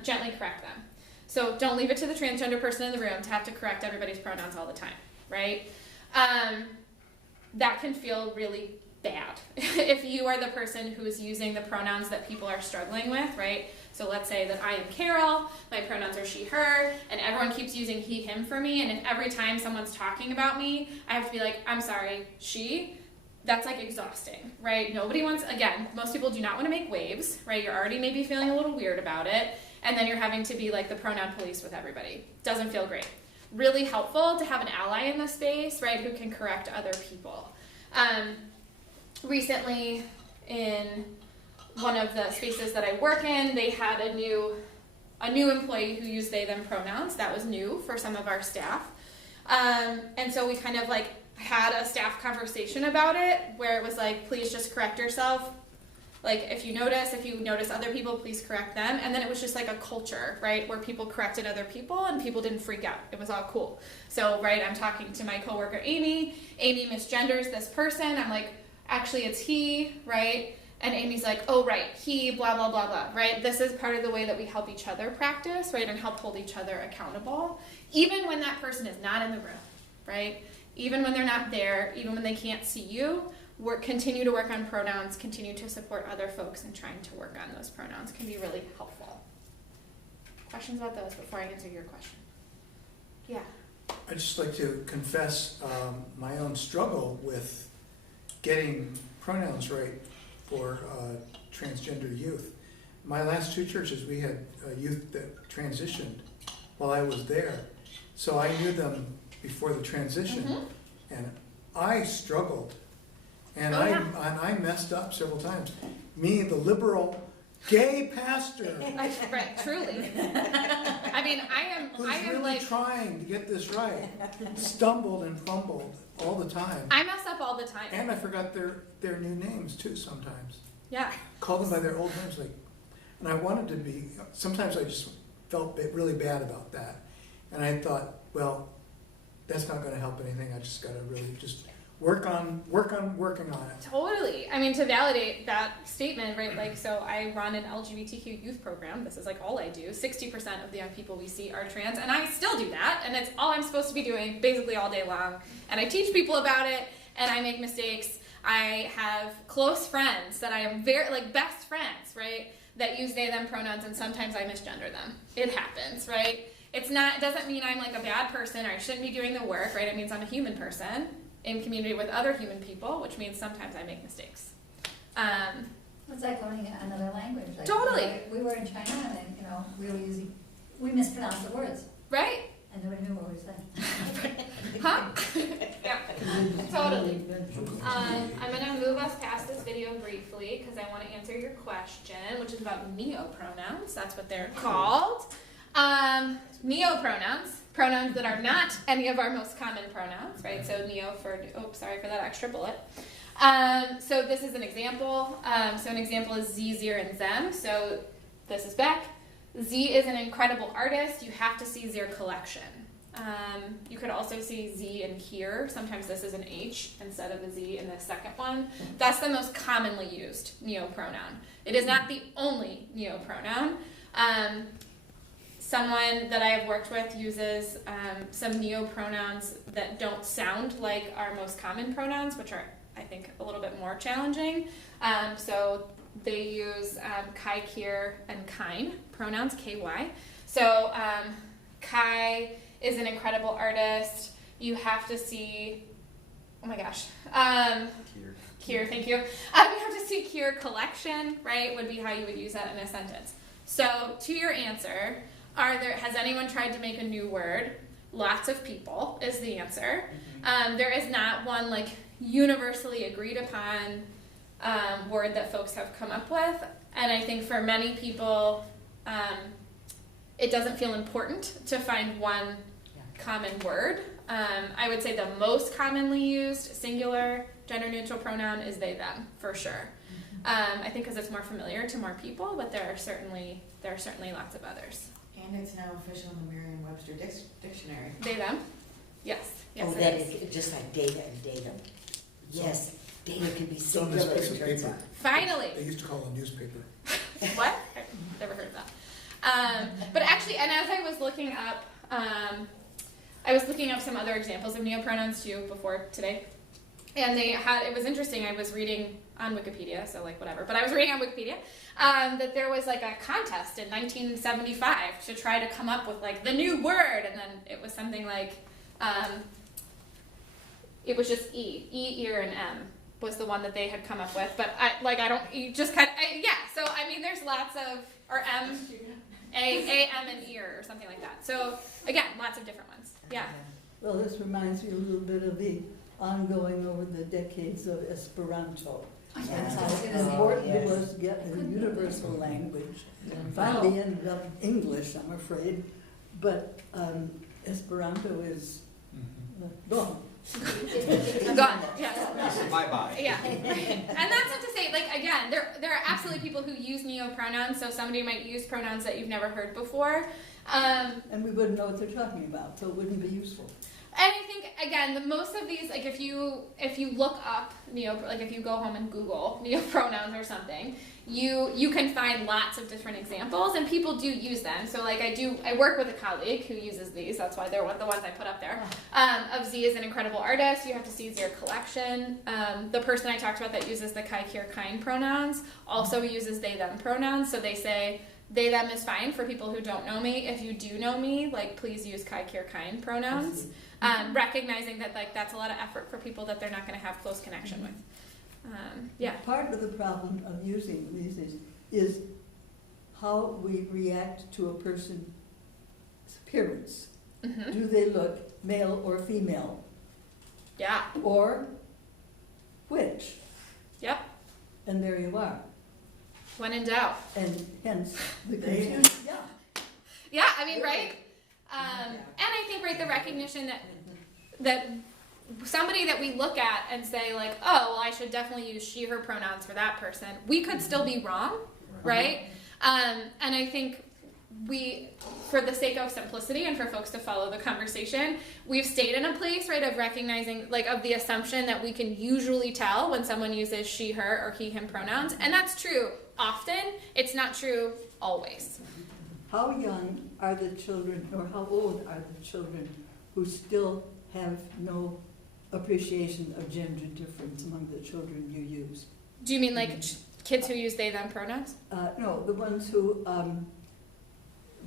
gently correct them. So don't leave it to the transgender person in the room to have to correct everybody's pronouns all the time, right? That can feel really bad if you are the person who is using the pronouns that people are struggling with, right? So let's say that I am Carol, my pronouns are she, her, and everyone keeps using he, him for me, and if every time someone's talking about me, I have to be like, I'm sorry, she, that's like exhausting, right? Nobody wants, again, most people do not want to make waves, right? You're already maybe feeling a little weird about it, and then you're having to be like the pronoun police with everybody. Doesn't feel great. Really helpful to have an ally in the space, right, who can correct other people. Recently, in one of the spaces that I work in, they had a new employee who used they, them pronouns. That was new for some of our staff. And so we kind of like had a staff conversation about it where it was like, please just correct yourself. Like if you notice other people, please correct them. And then it was just like a culture, right, where people corrected other people and people didn't freak out. It was all cool. So, right, I'm talking to my coworker Amy. Amy misgenders this person. I'm like, actually it's he, right? And Amy's like, oh right, he, blah, blah, blah, blah, right? This is part of the way that we help each other practice, right? And help hold each other accountable, even when that person is not in the room, right? Even when they're not there, even when they can't see you, continue to work on pronouns, continue to support other folks in trying to work on those pronouns can be really helpful. Questions about those before I answer your question? Yeah. I'd just like to confess my own struggle with getting pronouns right for transgender youth. My last two churches, we had youth that transitioned while I was there. So I knew them before the transition, and I struggled. And I messed up several times. Me, the liberal gay pastor. Right, truly. I mean, I am really like trying to get this right. Stumbled and fumbled all the time. I mess up all the time. And I forgot their new names too sometimes. Yeah. Called them by their old names, like, and I wanted to be. Sometimes I just felt really bad about that, and I thought, well, that's not going to help anything. I just got to really just working on it. Totally. I mean, to validate that statement, right, like, so I run an LGBTQ youth program. This is like all I do. 60% of the young people we see are trans, and I still do that, and it's all I'm supposed to be doing basically all day long. And I teach people about it, and I make mistakes. I have close friends that I am very, like, best friends, right, that use they, them pronouns, and sometimes I misgender them. It happens, right? It doesn't mean I'm like a bad person or I shouldn't be doing the work, right? It means I'm a human person in community with other human people, which means sometimes I make mistakes. It's like learning another language. Like, totally. We were in China, and we mispronounced the words. Right. I never knew what we said. Huh? Yeah, totally. I'm gonna move us past this video briefly because I want to answer your question, which is about neopronouns. That's what they're called. Neopronouns, pronouns that are not any of our most common pronouns, right? So neo for, sorry for that extra bullet. So this is an example. So an example is Z, Zir, and Zem. So this is Beck. Z is an incredible artist. You have to see Zir collection. You could also see Z in here. Sometimes this is an H instead of a Z in the second one. That's the most commonly used neopronoun. It is not the only neopronoun. Someone that I have worked with uses some neopronouns that don't sound like our most common pronouns, which are, I think, a little bit more challenging. So they use Kai, Kier, and Kine pronouns, KY. So Kai is an incredible artist. You have to see, oh my gosh. Kier, thank you. You have to see Kier collection, right, would be how you would use that in a sentence. So to your answer, has anyone tried to make a new word? Lots of people is the answer. There is not one like universally agreed upon word that folks have come up with. And I think for many people, it doesn't feel important to find one common word. I would say the most commonly used singular gender neutral pronoun is they, them, for sure. I think because it's more familiar to more people, but there are certainly lots of others. And it's now official in the Merriam-Webster dictionary. They, them? Yes. Yes, Oh, it that is. is just like data and datum. Yes, data can be It's on this singular, piece it of turns paper. out. Finally. They used to call a newspaper. What? I've never heard of that. But actually, and as I was looking up some other examples of neopronouns too before today. And it was interesting, I was reading on Wikipedia, so like whatever, but I was reading on Wikipedia, that there was like a contest in 1975 to try to come up with like the new word, and then it was something like, it was just E, ear, and M was the one that they had come up with, but so I mean there's lots of, or M, A, M, and ear, or something like that. So again, lots of different ones, yeah. Well, this reminds me a little bit of the ongoing over the decades of Esperanto. And how important it was to get a universal language. Finally ended up English, I'm afraid, but Esperanto is gone. Gone, yes. Bye-bye. Yeah. And that's not to say, like, again, there are absolutely people who use neopronouns, so somebody might use pronouns that you've never heard before. And we wouldn't know what they're talking about, so it wouldn't be useful. And I think, again, most of these, like if you look up if you go home and Google neopronouns or something, you can find lots of different examples, and people do use them. So like I work with a colleague who uses these. That's why they're the ones I put up there. Of Z is an incredible artist. You have to see Zir collection. The person I talked about that uses the Kai, Kier, Kine pronouns also uses they, them pronouns. So they say they, them is fine for people who don't know me. If you do know me, like please use Kai, Kier, Kine pronouns. Recognizing that like that's a lot of effort for people that they're not going to have close connection with. Yeah. Part of the problem of using these is how we react to a person's appearance. Mm-hmm. Do they look male or female? Yeah. Or which? Yep. And there you are. When in doubt. And hence the confusion. Yeah. Yeah, I mean, right? And I think, right, the recognition that somebody that we look at and say, like, oh, well, I should definitely use she, her pronouns for that person, we could still be wrong, right? And I think for the sake of simplicity and for folks to follow the conversation, we've stayed in a place, right, of recognizing, like, of the assumption that we can usually tell when someone uses she, her, or he, him pronouns. And that's true often. It's not true always. How young are the children, or how old are the children who still have no appreciation of gender difference among the children you use? Do you mean like kids who use they, them pronouns? No, the ones who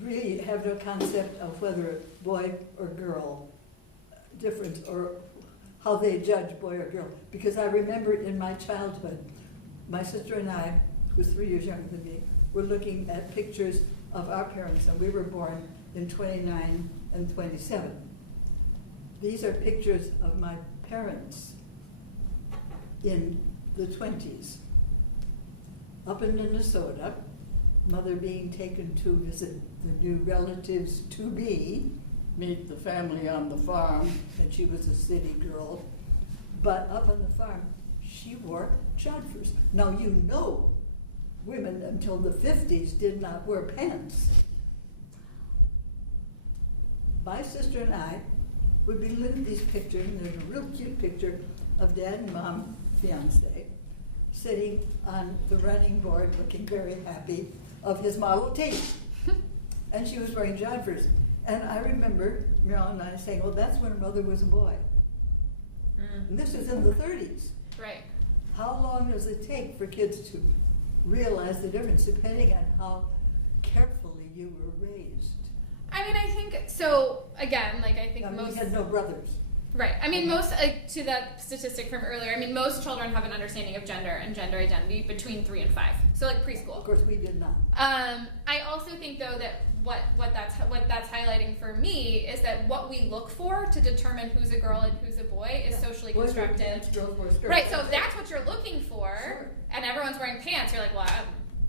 really have no concept of whether boy or girl difference, or how they judge boy or girl. Because I remember in my childhood, my sister and I, who was 3 years younger than me, were looking at pictures of our parents, and we were born in 29 and 27. These are pictures of my parents in the 20s. Up in Minnesota, mother being taken to visit the new relatives to be, meet the family on the farm, and she was a city girl. But up on the farm, she wore jodhpurs. Now you know, women until the 50s did not wear pants. My sister and I would be looking at these pictures, and there's a real cute picture of Dad and Mom, fiance, sitting on the running board looking very happy of his Model T. And she was wearing jodhpurs. And I remember Meryl and I saying, well, that's when mother was a boy. And this is in the 30s. Right. How long does it take for kids to realize the difference, depending on how carefully you were raised? I mean, I think, so, again, like, I think I mean, most... we had no brothers. Right. I mean, most, to that statistic from earlier, I mean, most children have an understanding of gender and gender identity between 3 and 5. So, like, preschool. Of course, we did not. I also think, though, that what that's highlighting for me is that what we look for to determine who's a girl and who's a boy is socially Boys wear constructed. pants, girls wear skirts. Right, so if that's what you're looking for, Sure. and everyone's wearing pants, you're like, well,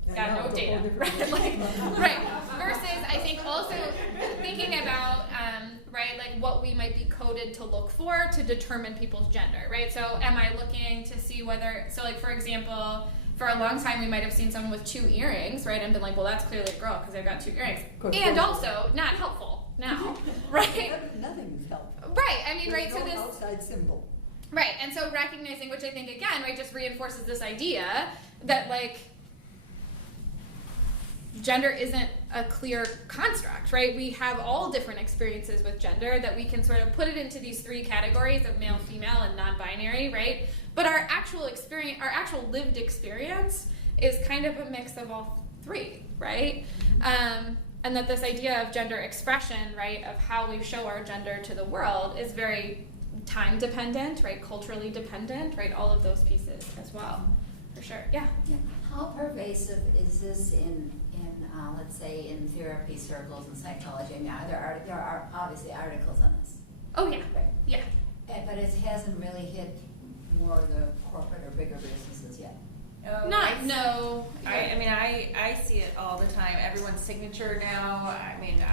I've got no it's a whole data. different Right, like, right. Versus, I think also thinking about, right, like what we might be coded to look for to determine people's gender, right? So am I looking to see whether, so like for example, for a long time we might have seen someone with 2 earrings, right, and been like, well, that's clearly a girl because they've got 2 earrings. And also, not helpful now, right? Nothing is helpful. Right, I mean, right, There's so no this... outside symbol. Right, and so recognizing, which I think, again, right, just reinforces this idea that, like, gender isn't a clear construct, right? We have all different experiences with gender that we can sort of put it into these 3 categories of male, female, and non-binary, right? But our actual experience, our actual lived experience is kind of a mix of all 3, right? And that this idea of gender expression, right, of how we show our gender to the world is very time dependent, right, culturally dependent, right, all of those pieces as well, for sure. Yeah. How pervasive is this in let's say in therapy circles and psychology? I mean, there are obviously articles on this. Oh yeah. Right. Yeah. But it hasn't really hit more of the corporate or bigger businesses yet. No. I mean, I see it all the time. Everyone's signature now. I mean,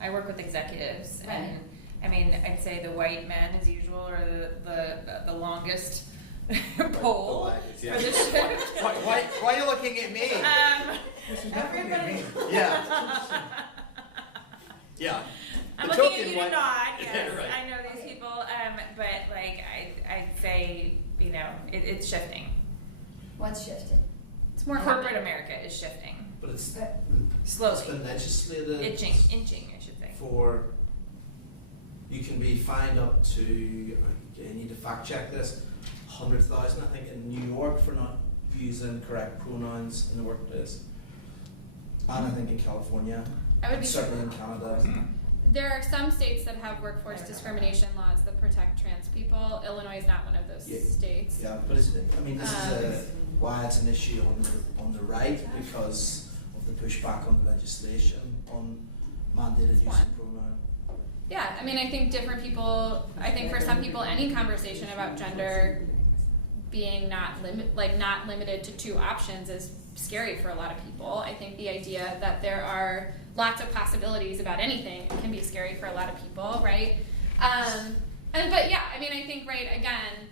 I work with executives, Right. and I mean, I'd say the white men, as usual, are the longest pole for the ship. Why are you looking at me? This is not looking at me. Yeah. Yeah. I'm The looking at token you to white- nod, yes, Yeah, right. I know these people, but like, I'd say, you know, it's shifting. What's shifting? It's more Corporate America is shifting, But it's slowly, been legislated inching, I should say. for, you can be fined up to, I need to fact check this, 100,000 I think in New York for not using correct pronouns in the workplace. And I think in California, I would and be certainly in Canada. There are some states that have workforce discrimination laws that protect trans people. Illinois is not one of those Yeah. states. Yeah, but it's, I mean, this is why it's an issue on the right, because of the pushback on the legislation on mandated use of pronoun. Yeah, I mean, I think different people, I think for some people, any conversation about gender being not limited to 2 options is scary for a lot of people. I think the idea that there are lots of possibilities about anything can be scary for a lot of people, right? But yeah, I mean, I think, right, again,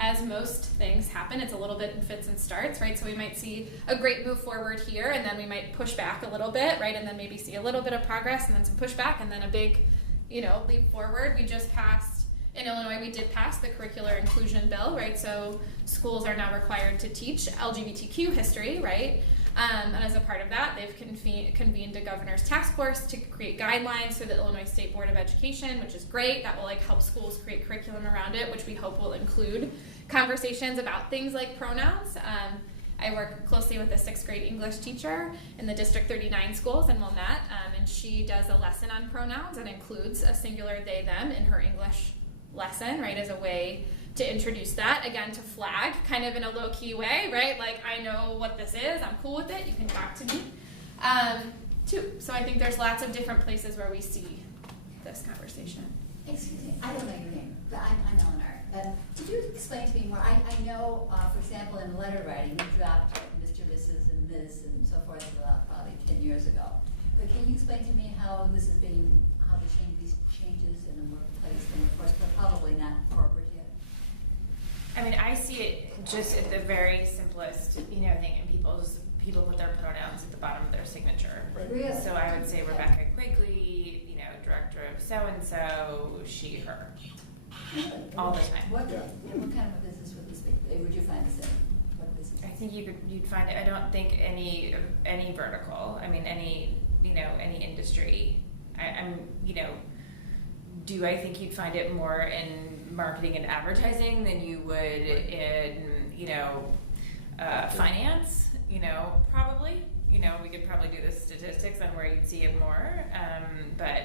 as most things happen, it's a little bit in fits and starts, right? So we might see a great move forward here, and then we might push back a little bit, right? And then maybe see a little bit of progress, and then some pushback, and then a big, leap forward. We just passed, in Illinois, we did pass the curricular inclusion bill, right? So schools are now required to teach LGBTQ history, right? And as a part of that, they've convened a governor's task force to create guidelines through the Illinois State Board of Education, which is great. That will help schools create curriculum around it, which we hope will include conversations about things like pronouns. I work closely with a 6th grade English teacher in the District 39 schools in Wilmette, and she does a lesson on pronouns and includes a singular they, them in her English lesson, right, as a way to introduce that, again, to flag, kind of in a low-key way, right, like, I know what this is, I'm cool with it, you can talk to me. too. So I think there's lots of different places where we see this conversation. Excuse me, I don't know your name, but I'm Eleanor. But could you explain to me more? I know, for example, in letter writing, you dropped Mr., Mrs., and Ms. and so forth about probably 10 years ago. But can you explain to me how this is being, how these changes in the workplace, and of course, they're probably not corporate yet? I mean, I see it just at the very simplest, thing, and people put their pronouns at the bottom of their signature. Right. Really? So I would say Rebecca Quigley, director of so-and-so, she, her, all the time. What kind of a business would this be? Would you find this in? What business? I think you'd find it. I don't think any vertical. I mean, any industry. Do I think you'd find it more in marketing and advertising than you would in finance? Probably. We could probably do the statistics on where you'd see it more, but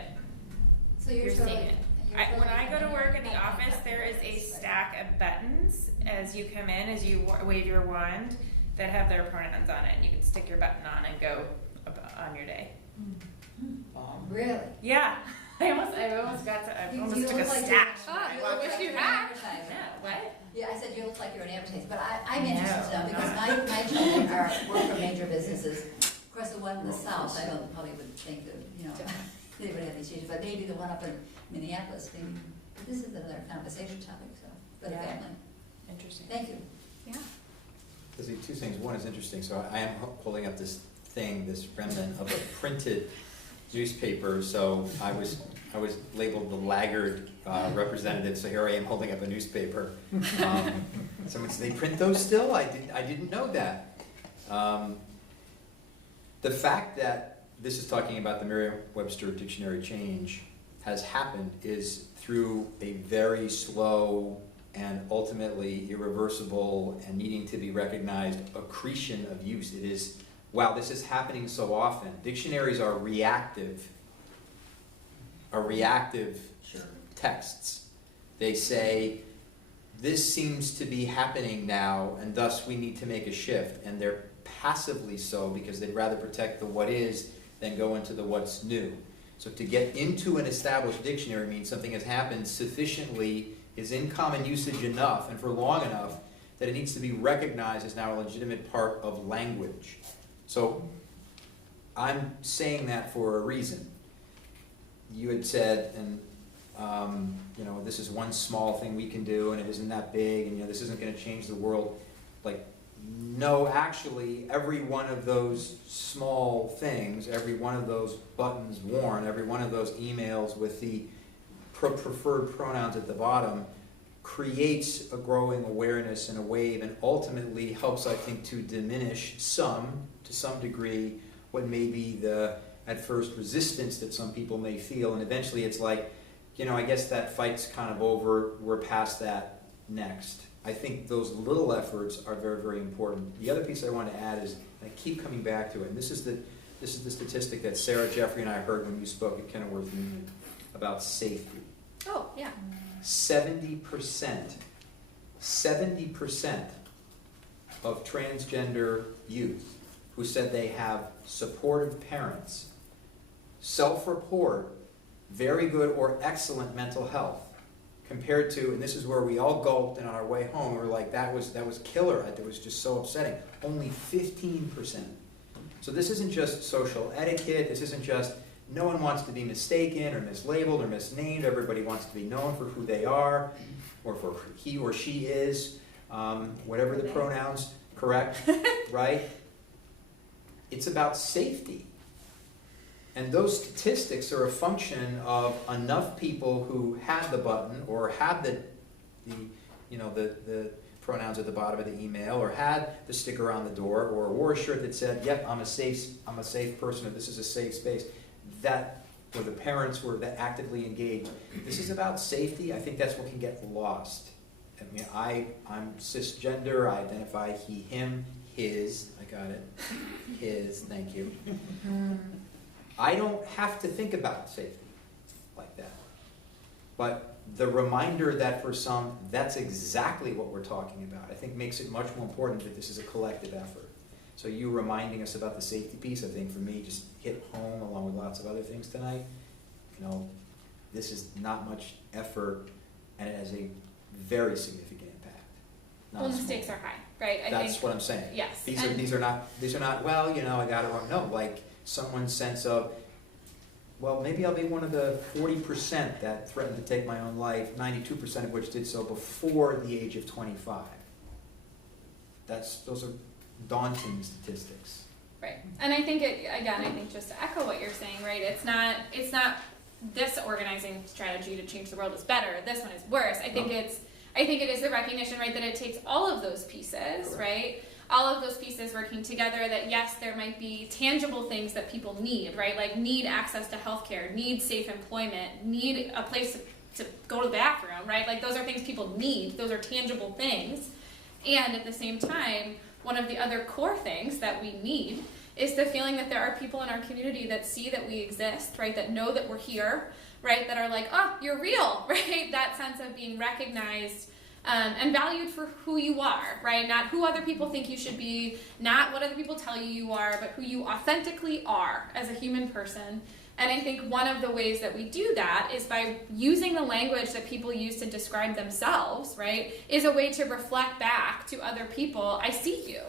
so you're seeing it. When I go to work in the office, there is a stack of buttons as you come in, as you wave your wand, that have their pronouns on it. And you can stick your button on and go on your day. Really? Yeah. I almost took a stash. I wish you had. Yeah, what? Yeah, I said you look like you're an advertiser, but I'm interested to know because my children work for major businesses. Of course, the one in the south, I don't probably would think of, they would have these changes, but maybe the one up in Minneapolis, maybe. But this is another conversation topic, so for the family. Interesting. Thank you. Yeah. There's two things. One is interesting. So I am holding up this remnant of a printed newspaper. So I was labeled the laggard representative. So here I am holding up a newspaper. Someone said, they print those still? I didn't know that. The fact that this is talking about the Merriam-Webster dictionary change has happened is through a very slow and ultimately irreversible and needing to be recognized accretion of use. It is, wow, this is happening so often. Dictionaries are reactive texts. They say, this seems to be happening now, and thus we need to make a shift. And they're passively so because they'd rather protect the what is than go into the what's new. So to get into an established dictionary means something has happened sufficiently, is in common usage enough and for long enough that it needs to be recognized as now a legitimate part of language. So I'm saying that for a reason. You had said, and this is one small thing we can do and it isn't that big and this isn't going to change the world. Like, no, actually, every one of those small things, every one of those buttons worn, every one of those emails with the preferred pronouns at the bottom creates a growing awareness and a wave and ultimately helps, I think, to diminish to some degree, what may be the, at first, resistance that some people may feel. And eventually it's like, I guess that fight's kind of over, we're past that, next. I think those little efforts are very, very important. The other piece I want to add is, and I keep coming back to it, and this is the statistic that Sarah, Jeffrey, and I heard when you spoke at Kenilworth Union about safety. Oh, yeah. 70% of transgender youth who said they have supportive parents self-report very good or excellent mental health, compared to, and this is where we all gulped, and on our way home we were like, that was killer, it was just so upsetting, only 15%. So this isn't just social etiquette, this isn't just, no one wants to be mistaken or mislabeled or misnamed, everybody wants to be known for who they are, or for who he or she is, whatever the pronouns, correct, right? It's about safety. And those statistics are a function of enough people who had the button or had the pronouns at the bottom of the email or had the sticker on the door or wore a shirt that said, yep, I'm a safe person, or this is a safe space. That, or the parents were that actively engaged. This is about safety. I think that's what can get lost. I mean, I'm cisgender, I identify he, him, his, I got it, his, thank you. I don't have to think about safety like that. But the reminder that for some, that's exactly what we're talking about, I think makes it much more important that this is a collective effort. So you reminding us about the safety piece, I think for me, just hit home along with lots of other things tonight. You know, this is not much effort, and it has a very significant impact. Not Well, the small. stakes are high, right? I That's think, what I'm saying. yes. These and- are not, well, you know, I got it wrong. No, like someone's sense of, well, maybe I'll be one of the 40% that threatened to take my own life, 92% of which did so before the age of 25. Those are daunting statistics. Right. And I think I think just to echo what you're saying, right, it's not this organizing strategy to change the world is better, this one is worse. I think it is the recognition, right, that it takes all of those pieces, right? All of those pieces working together, that yes, there might be tangible things that people need, right? Like need access to healthcare, need safe employment, need a place to go to the bathroom, right? Like those are things people need. Those are tangible things. And at the same time, one of the other core things that we need is the feeling that there are people in our community that see that we exist, right? That know that we're here, right? That are like, oh, you're real, right? That sense of being recognized and valued for who you are, right? Not who other people think you should be, not what other people tell you you are, but who you authentically are as a human person. And I think one of the ways that we do that is by using the language that people use to describe themselves, right? Is a way to reflect back to other people, I see you.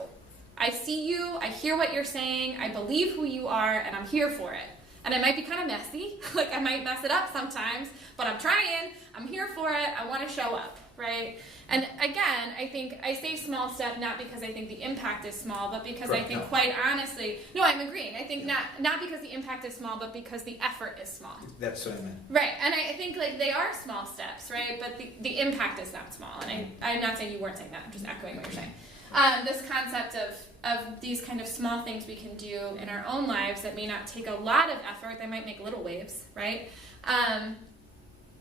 I see you, I hear what you're saying, I believe who you are, and I'm here for it. And it might be kind of messy, like I might mess it up sometimes, but I'm trying, I'm here for it, I want to show up, right? And again, I think I say small step not because I think the impact is small, but because I think quite honestly, no, I'm agreeing. I think not because the impact is small, but because the effort is small. That's what I meant. Right, and I think like they are small steps, right? But the impact is not small. And I'm not saying you weren't saying that, I'm just echoing what you're saying. This concept of these kind of small things we can do in our own lives that may not take a lot of effort, they might make little waves, right?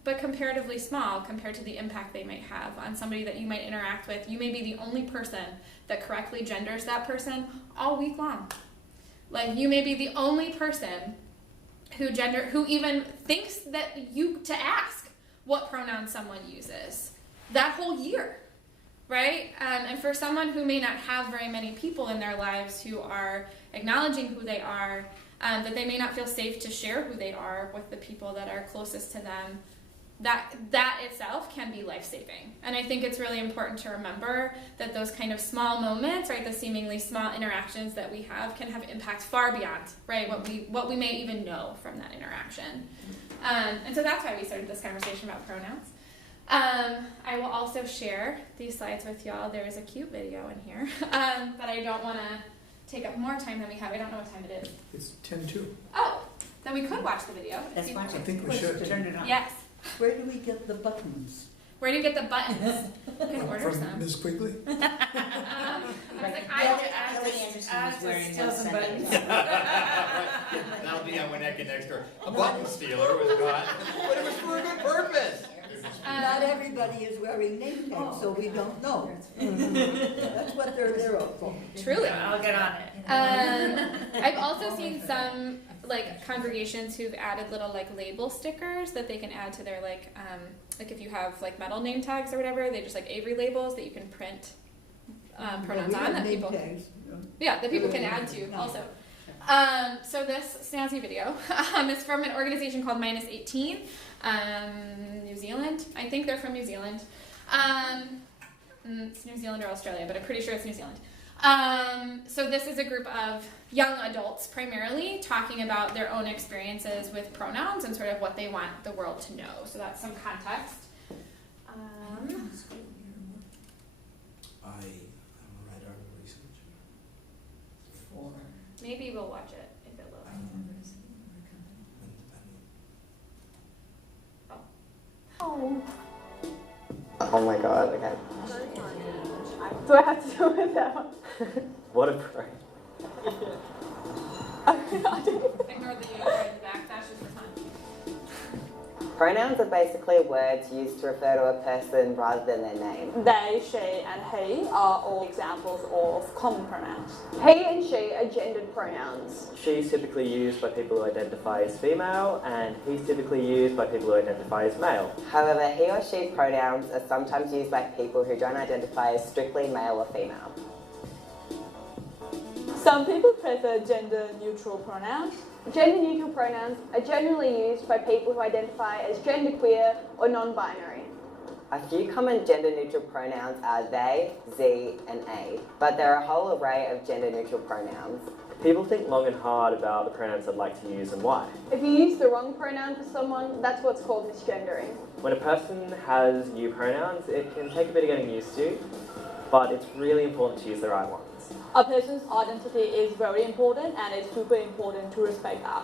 But comparatively small compared to the impact they might have on somebody that you might interact with. You may be the only person that correctly genders that person all week long. Like you may be the only person who even thinks that to ask what pronoun someone uses that whole year. Right? And for someone who may not have very many people in their lives who are acknowledging who they are, that they may not feel safe to share who they are with the people that are closest to them, that itself can be life-saving. And I think it's really important to remember that those kind of small moments, right, the seemingly small interactions that we have can have impact far beyond, right, what we may even know from that interaction. And so that's why we started this conversation about pronouns. I will also share these slides with y'all. There is a cute video in here, but I don't want to take up more time than we have. I don't know what time it is. It's 10:02. Oh, then we could watch the video. Let's watch I it. think we should. Turn it on. Yes. Where do we get the buttons? Where do you get the buttons? You can order From some. Ms. Quigley? I was like, Kelly Anderson is wearing one Sunday. That'll be on my neck and next door. A button stealer was gone, but it was for a good purpose. Not everybody is wearing name tags, so we don't know. That's what they're there for. Truly. I'll get on it. I've also seen some like congregations who've added little like label stickers that they can add to their like if you have like metal name tags or whatever, they just like Avery labels that you can print pronouns on that people. That people can add to also. So this snazzy video is from an organization called Minus 18, New Zealand. I think they're from New Zealand. It's New Zealand or Australia, but I'm pretty sure it's New Zealand. So this is a group of young adults primarily talking about their own experiences with pronouns and sort of what they want the world to know. So that's some context. I am a writer and researcher. Maybe we'll watch it if it loads. Oh my god, okay. Do I have to do it without? What a prank. Ignore the backdash is for fun. Pronouns are basically words used to refer to a person rather than their name. They, she, and he are all examples of common pronouns. He and she are gendered pronouns. She's typically used by people who identify as female, and he's typically used by people who identify as male. However, he or she pronouns are sometimes used by people who don't identify as strictly male or female. Some people prefer gender-neutral pronouns. Gender-neutral pronouns are generally used by people who identify as genderqueer or non-binary. A few common gender-neutral pronouns are they, ze, and a, but there are a whole array of gender-neutral pronouns. People think long and hard about the pronouns they'd like to use and why. If you use the wrong pronoun for someone, that's what's called misgendering. When a person has new pronouns, it can take a bit of getting used to, but it's really important to use the right ones. A person's identity is very important, and it's super important to respect that.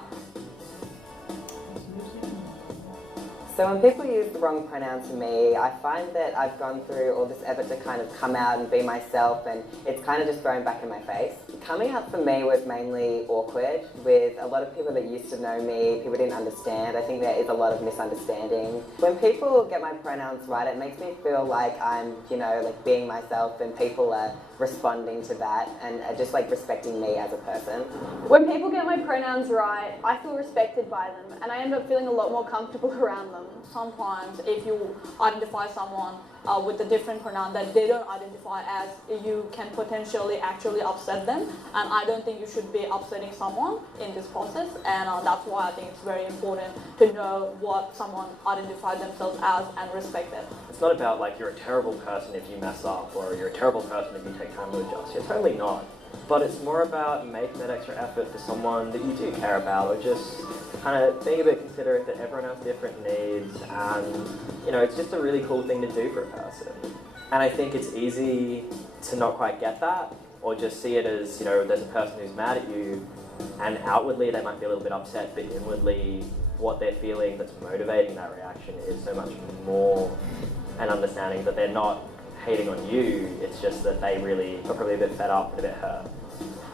So when people use the wrong pronouns for me, I find that I've gone through all this effort to kind of come out and be myself, and it's kind of just thrown back in my face. Coming out for me was mainly awkward, with a lot of people that used to know me, people didn't understand. I think there is a lot of misunderstanding. When people get my pronouns right, it makes me feel like I'm, like being myself, and people are responding to that and are just like respecting me as a person. When people get my pronouns right, I feel respected by them, and I end up feeling a lot more comfortable around them. Sometimes if you identify someone with a different pronoun that they don't identify as, you can potentially actually upset them, and I don't think you should be upsetting someone in this process, and that's why I think it's very important to know what someone identifies themselves as and respect it. It's not about like you're a terrible person if you mess up, or you're a terrible person if you take time to adjust. You're totally not. But it's more about making that extra effort for someone that you do care about, or just kind of being a bit considerate that everyone has different needs, and it's just a really cool thing to do for a person. And I think it's easy to not quite get that, or just see it as, there's a person who's mad at you, and outwardly they might be a little bit upset, but inwardly what they're feeling that's motivating that reaction is so much more an understanding that they're not hating on you, it's just that they really are probably a bit fed up and a bit hurt.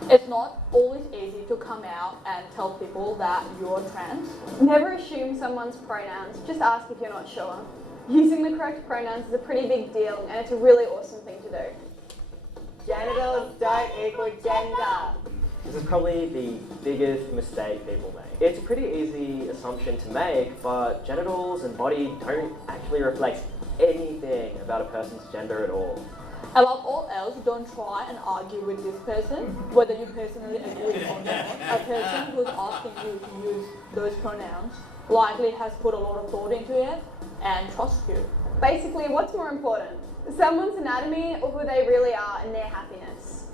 It's not always easy to come out and tell people that you're trans. Never assume someone's pronouns, just ask if you're not sure. Using the correct pronouns is a pretty big deal, and it's a really awesome thing to do. Genitals don't equal gender. This is probably the biggest mistake people make. It's a pretty easy assumption to make, but genitals and body don't actually reflect anything about a person's gender at all. Above all else, don't try and argue with this person, whether you personally agree or not. A person who's asking you to use those pronouns likely has put a lot of thought into it and trusts you. Basically, what's more important? Someone's anatomy or who they really are and their happiness?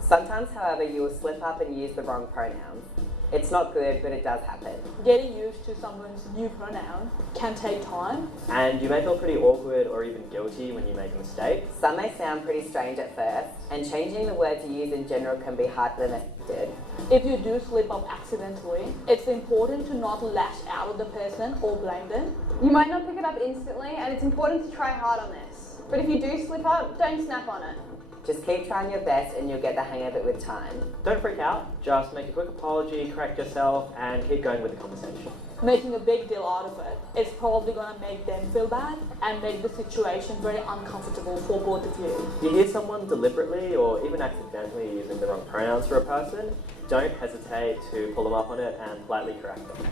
Sometimes, however, you will slip up and use the wrong pronouns. It's not good, but it does happen. Getting used to someone's new pronoun can take time. And you may feel pretty awkward or even guilty when you make a mistake. Some may sound pretty strange at first, and changing the words you use in general can be harder than expected. If you do slip up accidentally, it's important to not lash out at the person or blame them. You might not pick it up instantly, and it's important to try hard on this. But if you do slip up, don't snap on it. Just keep trying your best and you'll get the hang of it with time. Don't freak out, just make a quick apology, correct yourself, and keep going with the conversation. Making a big deal out of it is probably going to make them feel bad and make the situation very uncomfortable for both of you. If you hear someone deliberately or even accidentally using the wrong pronouns for a person, don't hesitate to pull them up on it and politely correct them.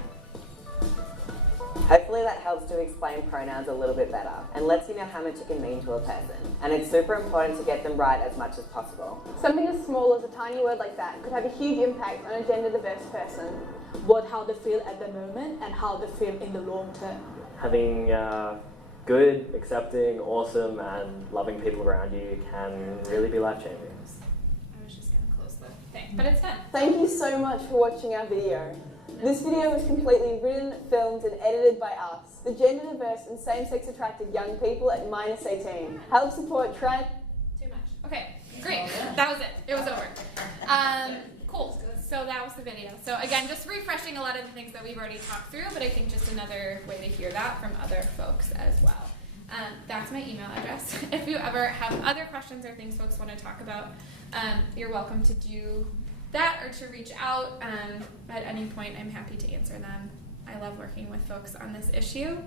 Hopefully that helps to explain pronouns a little bit better and lets you know how much it can mean to a person. And it's super important to get them right as much as possible. Something as small as a tiny word like that could have a huge impact on a gender diverse person. Both how they feel at the moment and how they feel in the long term. Having good, accepting, awesome, and loving people around you can really be life-changing. I was just going to close the thing, but it's done. Thank you so much for watching our video. This video was completely written, filmed and edited by us, the gender diverse and same-sex attracted young people at -18. Help support trans... Too much. Okay, great. That was it. It was over. Cool. So that was the video. So again, just refreshing a lot of the things that we've already talked through, but I think just another way to hear that from other folks as well. That's my email address. If you ever have other questions or things folks want to talk about, you're welcome to do that or to reach out at any point. I'm happy to answer them. I love working with folks on this issue.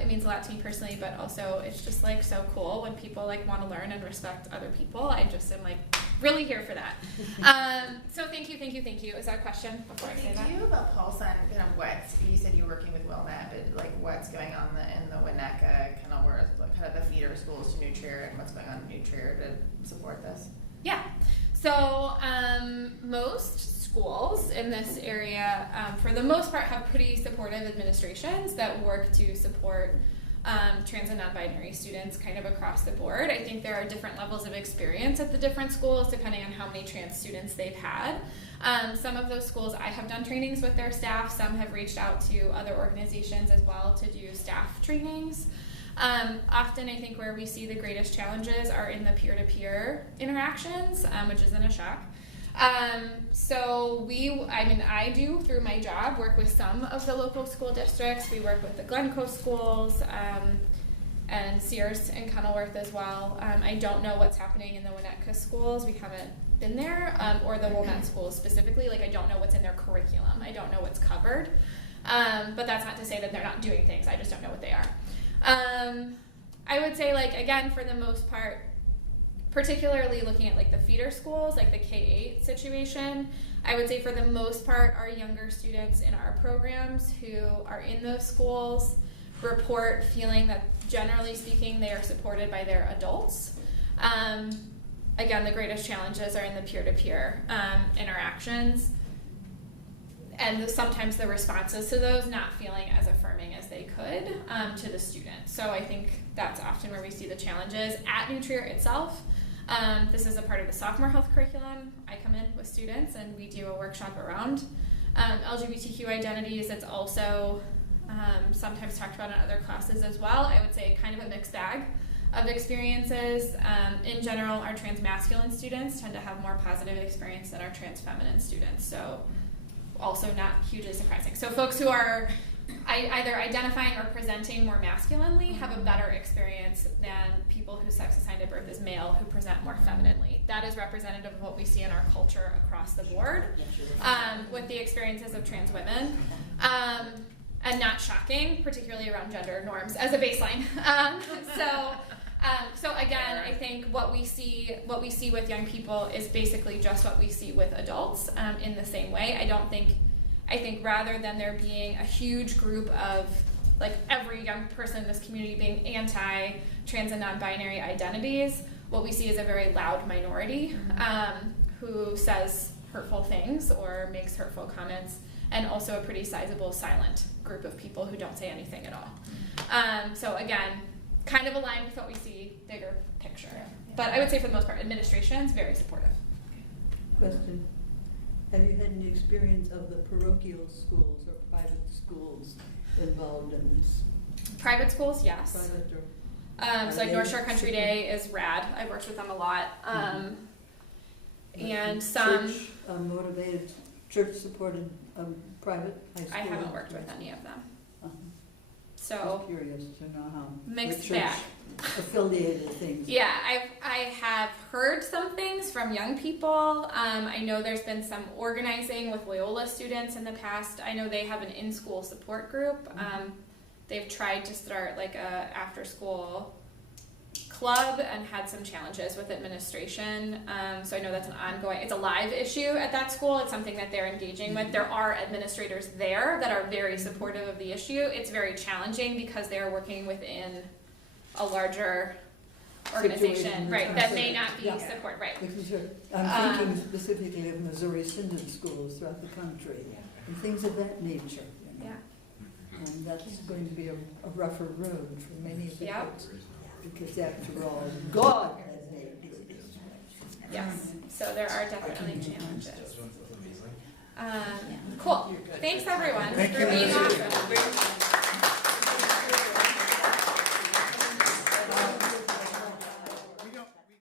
It means a lot to me personally, but also it's just like so cool when people like want to learn and respect other people. I just am like really here for that. So thank you. Is there a question before I say that? Do you have a pulse on kind of what you said you're working with WillNet, but like what's going on in the Winnetka kind of where kind of the feeder schools to New Trier and what's going on in New Trier to support this? Yeah. So most schools in this area, for the most part, have pretty supportive administrations that work to support trans and non-binary students kind of across the board. I think there are different levels of experience at the different schools depending on how many trans students they've had. Some of those schools I have done trainings with their staff. Some have reached out to other organizations as well to do staff trainings. Often I think where we see the greatest challenges are in the peer-to-peer interactions, which isn't a shock. I do through my job work with some of the local school districts. We work with the Glencoe schools and Sears and Kenilworth as well. I don't know what's happening in the Winnetka schools. We haven't been there, or the Wilmette schools specifically. Like, I don't know what's in their curriculum. I don't know what's covered. But that's not to say that they're not doing things. I just don't know what they are. I would say, like, again, for the most part, particularly looking at like the feeder schools, like the K-8 situation, I would say for the most part, our younger students in our programs who are in those schools report feeling that, generally speaking, they are supported by their adults. Again, the greatest challenges are in the peer-to-peer interactions, and sometimes the responses to those not feeling as affirming as they could to the student. So I think that's often where we see the challenges. At New Trier itself, this is a part of the sophomore health curriculum. I come in with students and we do a workshop around LGBTQ identities. It's also sometimes talked about in other classes as well. I would say kind of a mixed bag of experiences. In general, our trans masculine students tend to have more positive experience than our trans feminine students. So also not hugely surprising. So folks who are either identifying or presenting more masculinely have a better experience than people whose sex assigned at birth is male who present more femininely. That is representative of what we see in our culture across the board with the experiences of trans women. And not shocking, particularly around gender norms as a baseline. So again, I think what we see with young people is basically just what we see with adults in the same way. I think rather than there being a huge group of like every young person in this community being anti-trans and non-binary identities, what we see is a very loud minority who says hurtful things or makes hurtful comments, and also a pretty sizable silent group of people who don't say anything at all. So again, kind of aligned with what we see, bigger picture. But I would say for the most part, administration is very supportive. Question. Have you had any experience of the parochial schools or private schools involved in this? Private schools, yes. Private or so like North Shore Country Day is rad. I've worked with them a lot. And some... Motivated, church-supported private high school? I haven't worked with any of them. So I'm curious to know how mixed the church bag. affiliated things. Yeah, I have heard some things from young people. I know there's been some organizing with Loyola students in the past. I know they have an in-school support group. They've tried to start like a after-school club and had some challenges with administration. So I know that's an ongoing, it's a live issue at that school. It's something that they're engaging with. There are administrators there that are very supportive of the issue. It's very challenging because they're working within a larger organization, right, that may not be support, right. I'm thinking specifically of Missouri Synod schools throughout the country and things of that nature. You know? Yeah. And that's going to be a rougher road for many of the folks. Because after all, God has made this. Yes, so there are definitely challenges. Cool. Thanks everyone for being awesome.